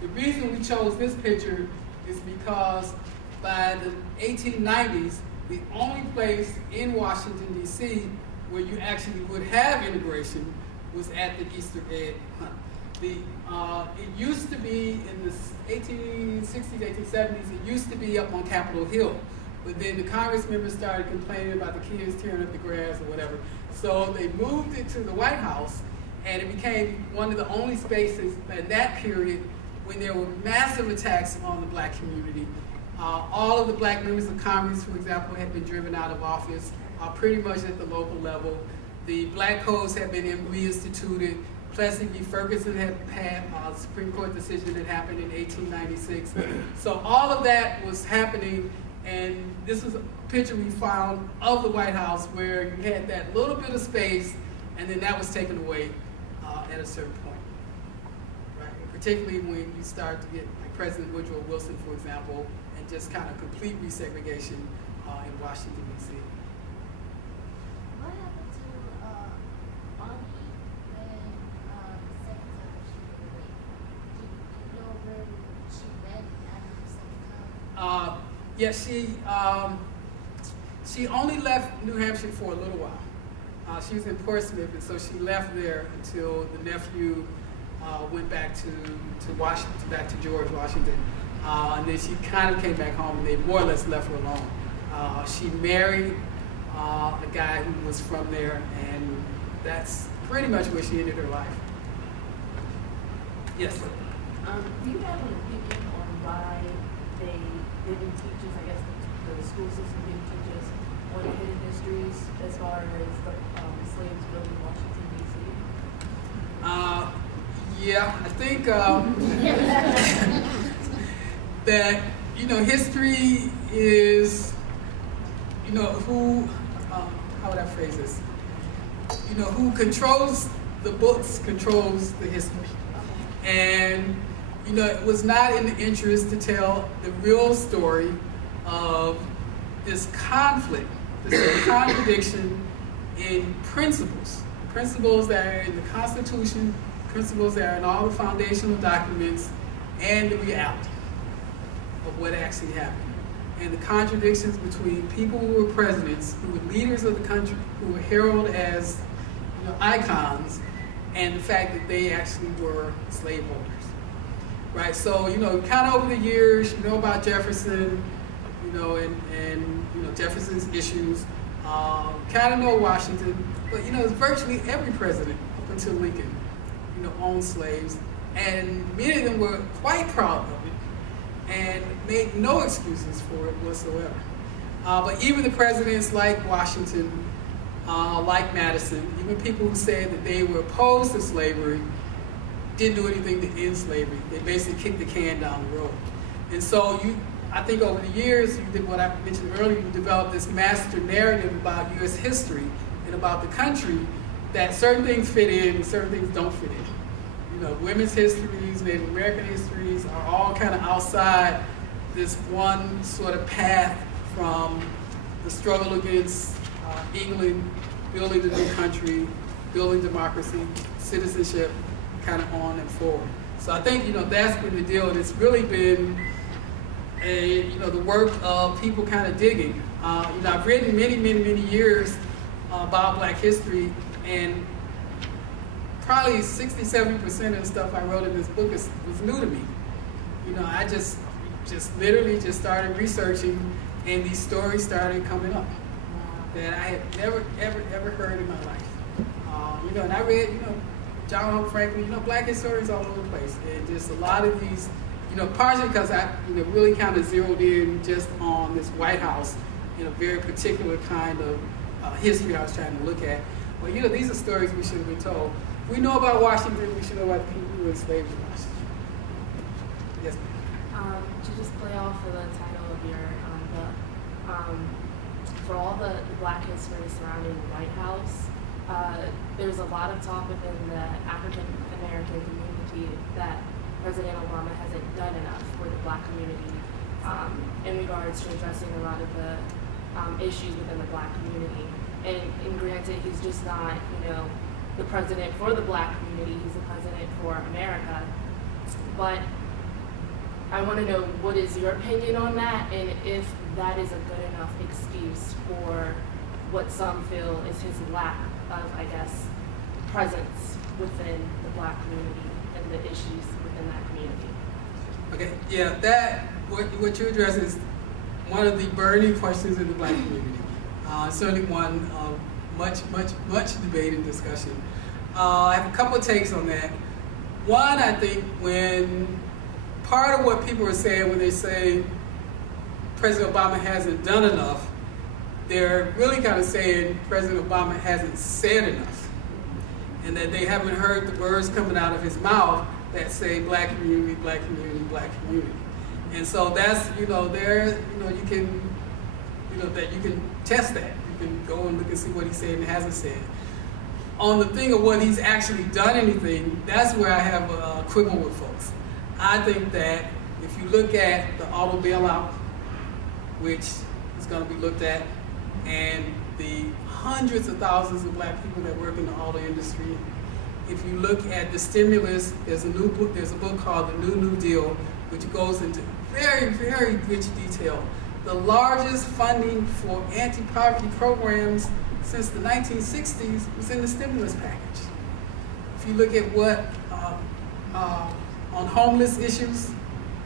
The reason we chose this picture is because by the 1890s, the only place in Washington, D.C. where you actually would have integration was at the Easter egg hunt. It used to be in the 1860s, 1870s, it used to be up on Capitol Hill. But then the Congress members started complaining about the kids tearing up the grass or whatever. So they moved it to the White House, and it became one of the only spaces in that period when there were massive attacks on the black community. All of the black members of Congress, for example, had been driven out of office, pretty much at the local level. The black codes had been reinstituted. Plessy v. Ferguson had had a Supreme Court decision that happened in 1896. So all of that was happening, and this was a picture we found of the White House where you had that little bit of space, and then that was taken away at a certain point. Right? And particularly when you start to get like President Woodrow Wilson, for example, and just kind of complete resegregation in Washington, D.C. What happened to Bonnie when the second time she moved away? Do you know where she went after the second time? Yeah, she only left New Hampshire for a little while. She was in Portsmouth, and so she left there until the nephew went back to Washington, back to George Washington, and then she kind of came back home, and they more or less left her alone. She married a guy who was from there, and that's pretty much where she ended her life. Yes? Do you have an opinion on why they didn't teach us, I guess the school system didn't teach us on hidden histories as far as the slaves building Washington, D.C.? Yeah, I think that, you know, history is, you know, who, how would I phrase this? You know, who controls the books controls the history. And, you know, it was not in the interest to tell the real story of this conflict, this contradiction in principles that are in the Constitution, principles that are in all the foundational documents, and the reality of what actually happened. And the contradictions between people who were presidents, who were leaders of the country, who were heralded as, you know, icons, and the fact that they actually were slaveholders. Right, so, you know, kind of over the years, you know about Jefferson, you know, and you know, Jefferson's issues, kind of know Washington, but, you know, virtually every president up until Lincoln, you know, owned slaves, and many of them were quite proud of it and made no excuses for it whatsoever. But even the presidents like Washington, like Madison, even people who said that they were opposed to slavery, didn't do anything to end slavery. They basically kicked the can down the road. And so I think over the years, you did what I mentioned earlier, you developed this master narrative about U.S. history and about the country, that certain things fit in and certain things don't fit in. You know, women's histories, Native American histories are all kind of outside this one sort of path from the struggle against England, building the new country, building democracy, citizenship, kind of on and forward. So I think, you know, that's been the deal, and it's really been you know, the work of people kind of digging. You know, I've written many years about Black history, and probably 60–70% of the stuff I wrote in this book was new to me. You know, I just literally just started researching, and these stories started coming up that I had never ever heard in my life. You know, and I read, you know, John Hope Franklin, you know, Black historians all over the place, and just a lot of these, you know, partially because I, you know, really kind of zeroed in just on this White House in a very particular kind of history I was trying to look at. Well, you know, these are stories we should have been told. If we know about Washington, we should know about the people who were enslaved in Washington. Yes, ma'am. To just play off of the title of your book, for all the Black history surrounding the White House, there's a lot of talk within the African American community that President Obama hasn't done enough for the Black community in regards to addressing a lot of the issues within the Black community. And granted, he's just not, you know, the president for the Black community, he's the president for America. But I want to know, what is your opinion on that, and if that is a good enough excuse for what some feel is his lack of, I guess, presence within the Black community and the issues within that community. Okay, yeah, that, what you address is one of the burning questions in the Black community. Certainly one of much debate and discussion. I have a couple of takes on that. One, I think when part of what people are saying when they say President Obama hasn't done enough, they're really kind of saying President Obama hasn't said enough, and that they haven't heard the words coming out of his mouth that say Black community, Black community, Black community. And so that's, you know, there, you know, you can, you know, that you can test that. You can go and look and see what he said and hasn't said. On the thing of what he's actually done anything, that's where I have a quibble with folks. I think that if you look at the auto bailout, which is going to be looked at, and the hundreds of thousands of Black people that work in the auto industry, if you look at the stimulus, there's a book called The New Deal, which goes into very rich detail. The largest funding for anti-poverty programs since the 1960s was in the stimulus package. If you look at what, on homeless issues,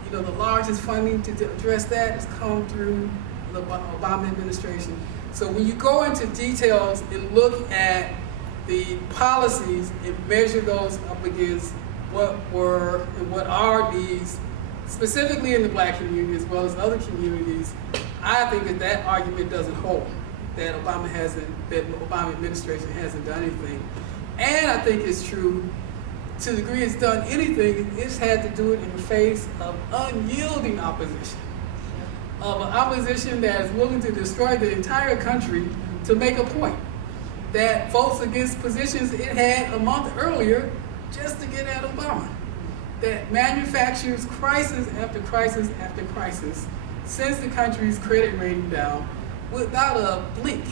you know, the largest funding to address that has come through the Obama administration. So when you go into details and look at the policies and measure those up against what were and what are needs, specifically in the Black community as well as other communities, I think that that argument doesn't hold, that the Obama administration hasn't done anything. And I think it's true, to the degree it's done anything, it's had to do it in the face of unyielding opposition, of an opposition that is willing to destroy the entire country to make a point, that votes against positions it had a month earlier just to get at Obama, that manufactures crisis after crisis after crisis, sends the country's credit rating down without a blink.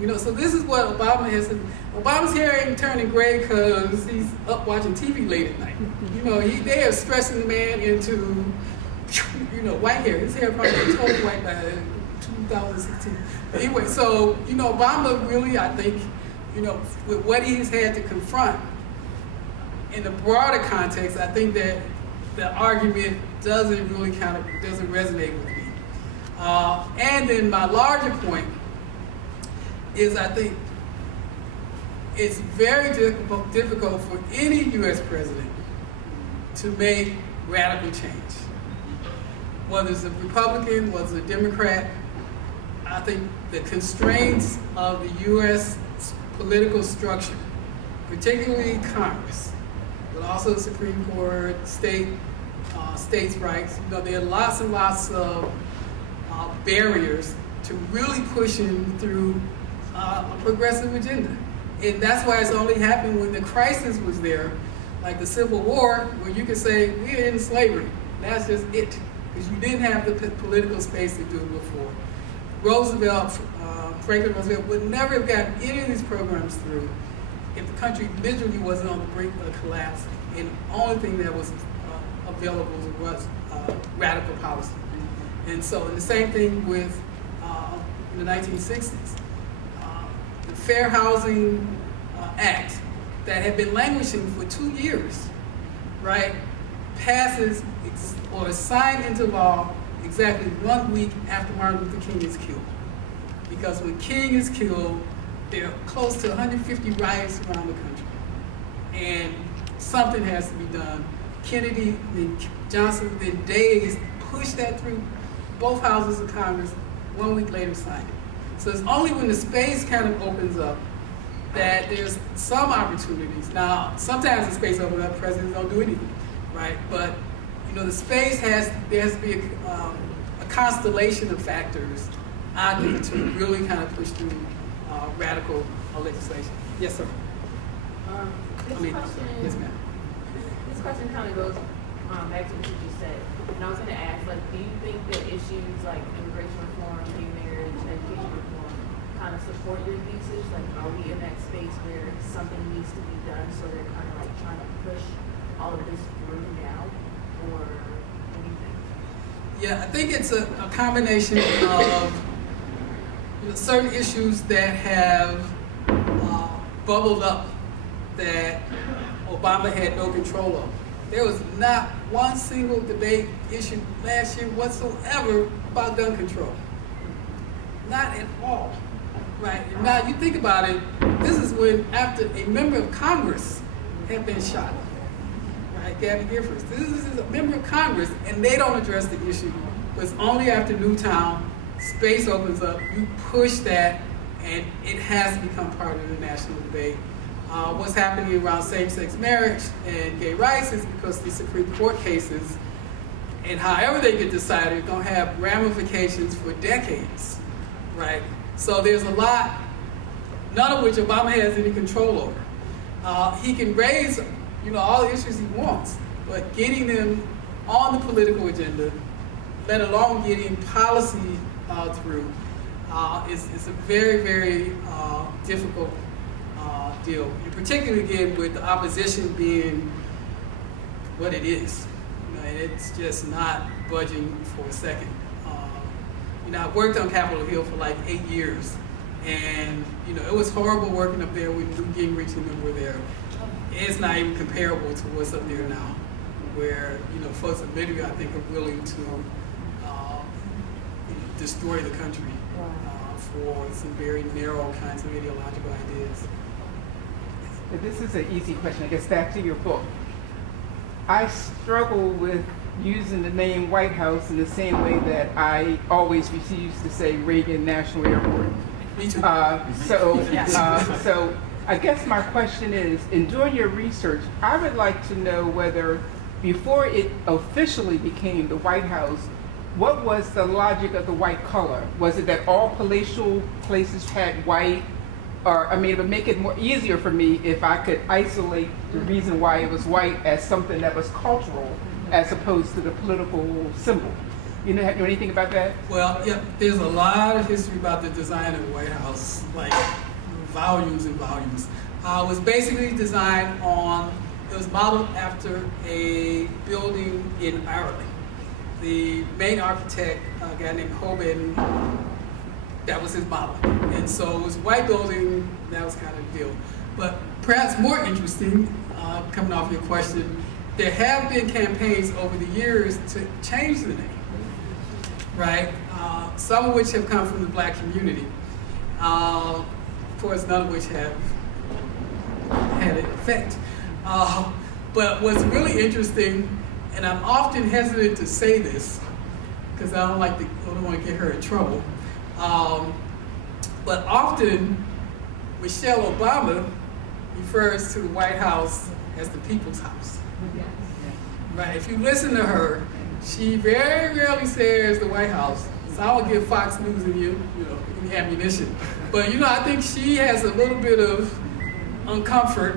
You know, so this is what Obama has. Obama's hair ain't turning gray because he's up watching TV late at night. You know, they are stressing the man into, you know, white hair. His hair probably totally white by 2016. Anyway, so, you know, Obama really, I think, you know, with what he's had to confront, in the broader context, I think that the argument doesn't resonate with me. And then my larger point is, I think it's very difficult for any U.S. president to make radical change. Whether it's a Republican, whether it's a Democrat, I think the constraints of the U.S. political structure, particularly Congress, but also the Supreme Court, states' rights, you know, there are lots and lots of barriers to really pushing through a progressive agenda. And that's why it's only happened when the crisis was there, like the Civil War, where you could say, we're in slavery. That's just it, because you didn't have the political space to do it before. Franklin Roosevelt would never have gotten any of these programs through if the country literally wasn't on the brink of collapse, and the only thing that was available was radical policy. And so, and the same thing with in the 1960s. The Fair Housing Act that had been languishing for 2 years, right, passes or is signed into law exactly 1 week after Martin Luther King is killed. Because when King is killed, there are close to 150 riots around the country. And something has to be done. Kennedy, then Johnson, then Days pushed that through both houses of Congress, 1 week later signed it. So it's only when the space kind of opens up that there's some opportunities. Now, sometimes the space opens up, presidents don't do anything, right? But, you know, the space there has to be a constellation of factors, I think, to really kind of push through radical legislation. Yes, sir. Yes, ma'am. This question kind of goes back to what you just said. And I was going to ask, like, do you think that issues like immigration reform, gay marriage, education reform kind of support your thesis? Like, are we in that space where something needs to be done, so they're kind of like trying to push all of this through now? Or what do you think? Yeah, I think it's a combination of certain issues that have bubbled up that Obama had no control of. There was not one single debate issue last year whatsoever about gun control. Not at all, right? And now you think about it, this is when after a member of Congress had been shot, right, Gabby Giffords. This is a member of Congress, and they don't address the issue. But it's only after Newtown, space opens up, you push that, and it has to become part of the national debate. What's happening around same-sex marriage and gay rights is because these Supreme Court cases, and however they get decided, are going to have ramifications for decades, right? So there's a lot, none of which Obama has any control over. He can raise, all the issues he wants, but getting them on the political agenda, let alone getting policy through, is a very, very difficult deal. And particularly again with the opposition being what it is. And it's just not budging for a second. I worked on Capitol Hill for like 8 years, and it was horrible working up there when Newt Gingrich and them were there. It's not even comparable to what's up there now, where folks in Liberia, I think, are willing to destroy the country for some very narrow kinds of ideological ideas. This is an easy question, I guess, back to your book. I struggle with using the name White House in the same way that I always refuse to say Reagan National Airport. Me too. So I guess my question is, in doing your research, I would like to know whether, before it officially became the White House, what was the logic of the white color? Was it that all palatial places had white? Or, it would make it more easier for me if I could isolate the reason why it was white as something that was cultural as opposed to the political symbol. You know anything about that? Well, yeah, there's a lot of history about the design of the White House, like volumes and volumes. It was basically designed it was modeled after a building in Ireland. The main architect, a guy named Albin, that was his model. And so it was a white building, that was kind of the deal. But perhaps more interesting, coming off your question, there have been campaigns over the years to change the name, right? Some of which have come from the black community. Of course, none of which have had an effect. But what's really interesting, and I'm often hesitant to say this, because I don't want to get her in trouble, but often Michelle Obama refers to the White House as the people's house. Right? If you listen to her, she very rarely says the White House. So I would give Fox News and you ammunition. But I think she has a little bit of uncomfort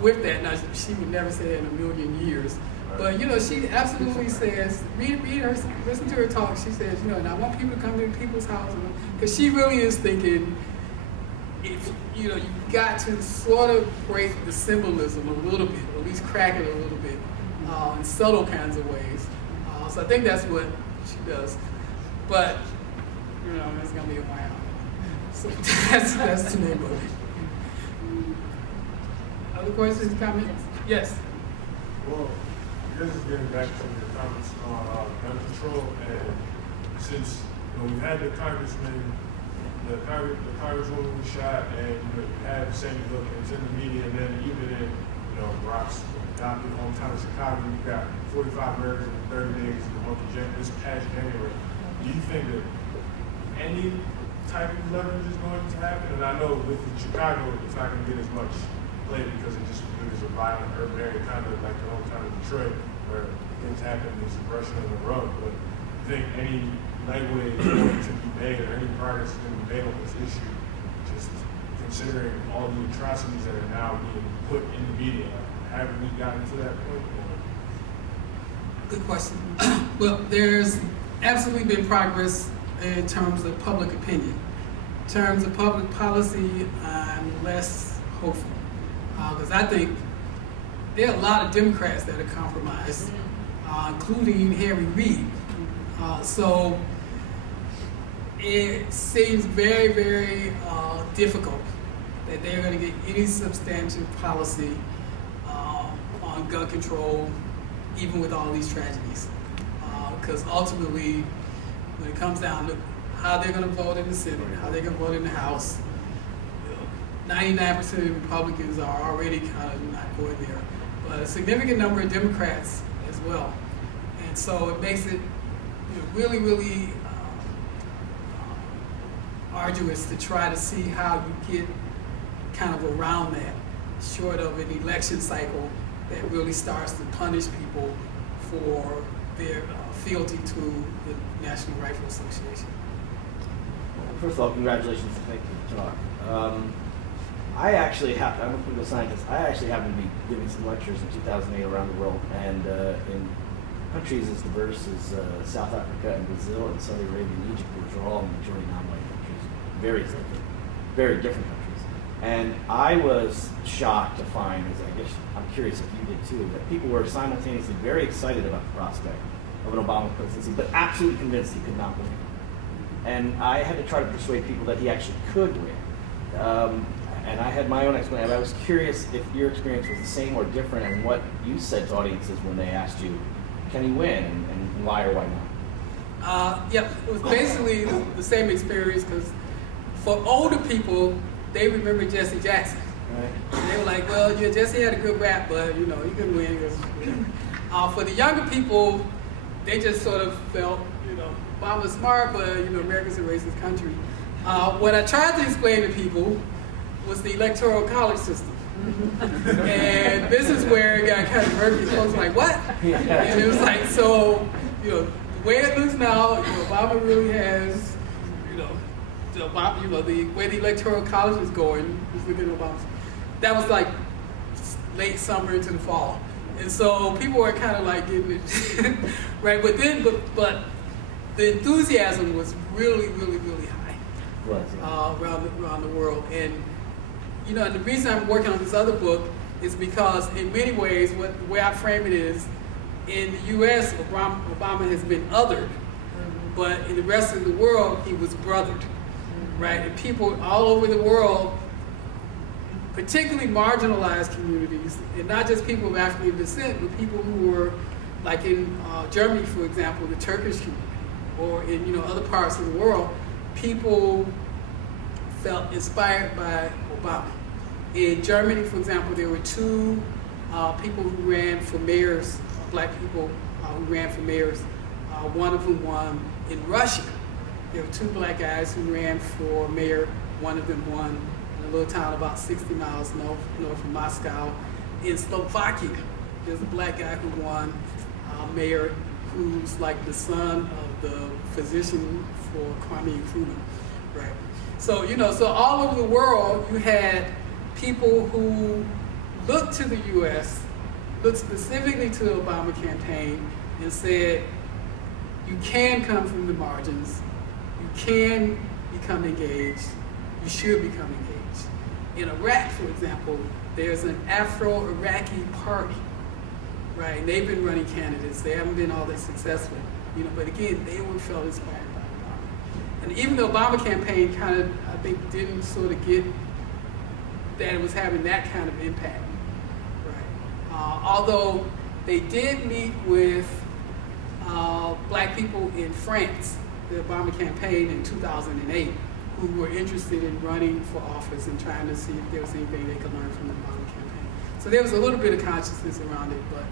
with that. Now, she would never say that in a million years. But she absolutely says, read her, listen to her talk. She says, and I want people to come to the people's house, because she really is thinking, if you got to sort of break the symbolism a little bit, or at least crack it a little bit, in subtle kinds of ways. So I think that's what she does. But, you know, it's going to be a while. So that's the name of it. Other questions, comments? Yes. Well, this is getting back to your comments on gun control, and since we had the congressman, the congresswoman was shot, and you had Sandy Hook, and it's in the media, and then even in Brock's adopted hometown of Chicago, you got 45 murders in 30 days in the month of January, this past January. Do you think that any type of leverage is going to happen? And I know with Chicago, it's not going to get as much play because it just is a violent urban area, kind of like the hometown of Detroit, where things happen, there's aggression on the road. But do you think any leeway is going to be made, or any progress is going to be made on this issue, just considering all the atrocities that are now being put in the media? Haven't we gotten to that point? Good question. Well, there's absolutely been progress in terms of public opinion. In terms of public policy, I'm less hopeful. Because I think there are a lot of Democrats that are compromised, including Harry Reid. So it seems very, very difficult that they're going to get any substantive policy on gun control, even with all these tragedies. Because ultimately, when it comes down to how they're going to vote in the Senate, how they're going to vote in the House, 99% of the Republicans are already kind of not going there, but a significant number of Democrats as well. And so it makes it really, really arduous to try to see how you get kind of around that, short of an election cycle that really starts to punish people for their fealty to the National Rifle Association. First of all, congratulations and thank you for the talk. I'm a political scientist. I actually happen to be giving some lectures in 2008 around the world, and in countries as diverse as South Africa and Brazil and Saudi Arabia and Egypt, which are all majority non-white countries, very different countries. And I was shocked to find, as I guess I'm curious if you did too, that people were simultaneously very excited about the prospect of an Obama presidency, but absolutely convinced he could not win. And I had to try to persuade people that he actually could win. And I had my own explanation. I was curious if your experience was the same or different, and what you said to audiences when they asked you, can he win, and why or why not? Yeah, it was basically the same experience, because for older people, they remember Jesse Jackson. Right. And they were like, well, yeah, Jesse had a good rap, but he couldn't win. For the younger people, they just sort of felt, Obama's smart, but America's a racist country. What I tried to explain to people was the electoral college system. And this is where it got kind of murky. Folks were like, what? And it was like, so, the way it looks now, Obama really has, the way the electoral college is going, just look at Obama. That was like late summer into the fall. And so people were kind of like getting it, right? But the enthusiasm was really, really, really high around the world. And and the reason I'm working on this other book is because in many ways, the way I frame it is, in the U.S., Obama has been othered, but in the rest of the world, he was brothered, right? And people all over the world, particularly marginalized communities, and not just people of African descent, but people who were, like in Germany, for example, the Turkish community, or in other parts of the world, people felt inspired by Obama. In Germany, for example, there were two people who ran for mayors, black people who ran for mayors. One of them won. In Russia, there were two black guys who ran for mayor. One of them won in a little town about 60 miles north of Moscow. In Slovakia, there's a black guy who won mayor, who's like the son of the physician for Kwame Nkrumah, right? So, so all over the world, you had people who looked to the U.S., looked specifically to the Obama campaign, and said, you can come from the margins, you can become engaged, you should become engaged. In Iraq, for example, there's an Afro-Iraqi party, right? And they've been running candidates. They haven't been all that successful. You know, but again, they were felt inspired by Obama. And even the Obama campaign kind of, I think, didn't sort of get that it was having that kind of impact. Right. Although they did meet with black people in France, the Obama campaign in 2008, who were interested in running for office and trying to see if there was anything they could learn from the Obama campaign. So there was a little bit of consciousness around it, but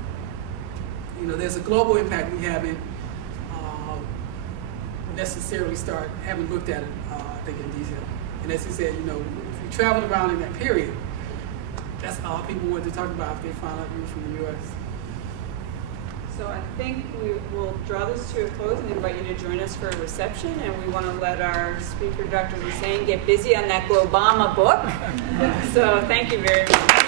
you know, there's a global impact we haven't necessarily haven't looked at it, I think, in detail. And as he said, you know, if you traveled around in that period, that's all people wanted to talk about if they found out you were from the U.S. So I think we will draw this to a close and invite you to join us for a reception. And we want to let our speaker, Dr. Lusane, get busy on that Globama book. So thank you very much.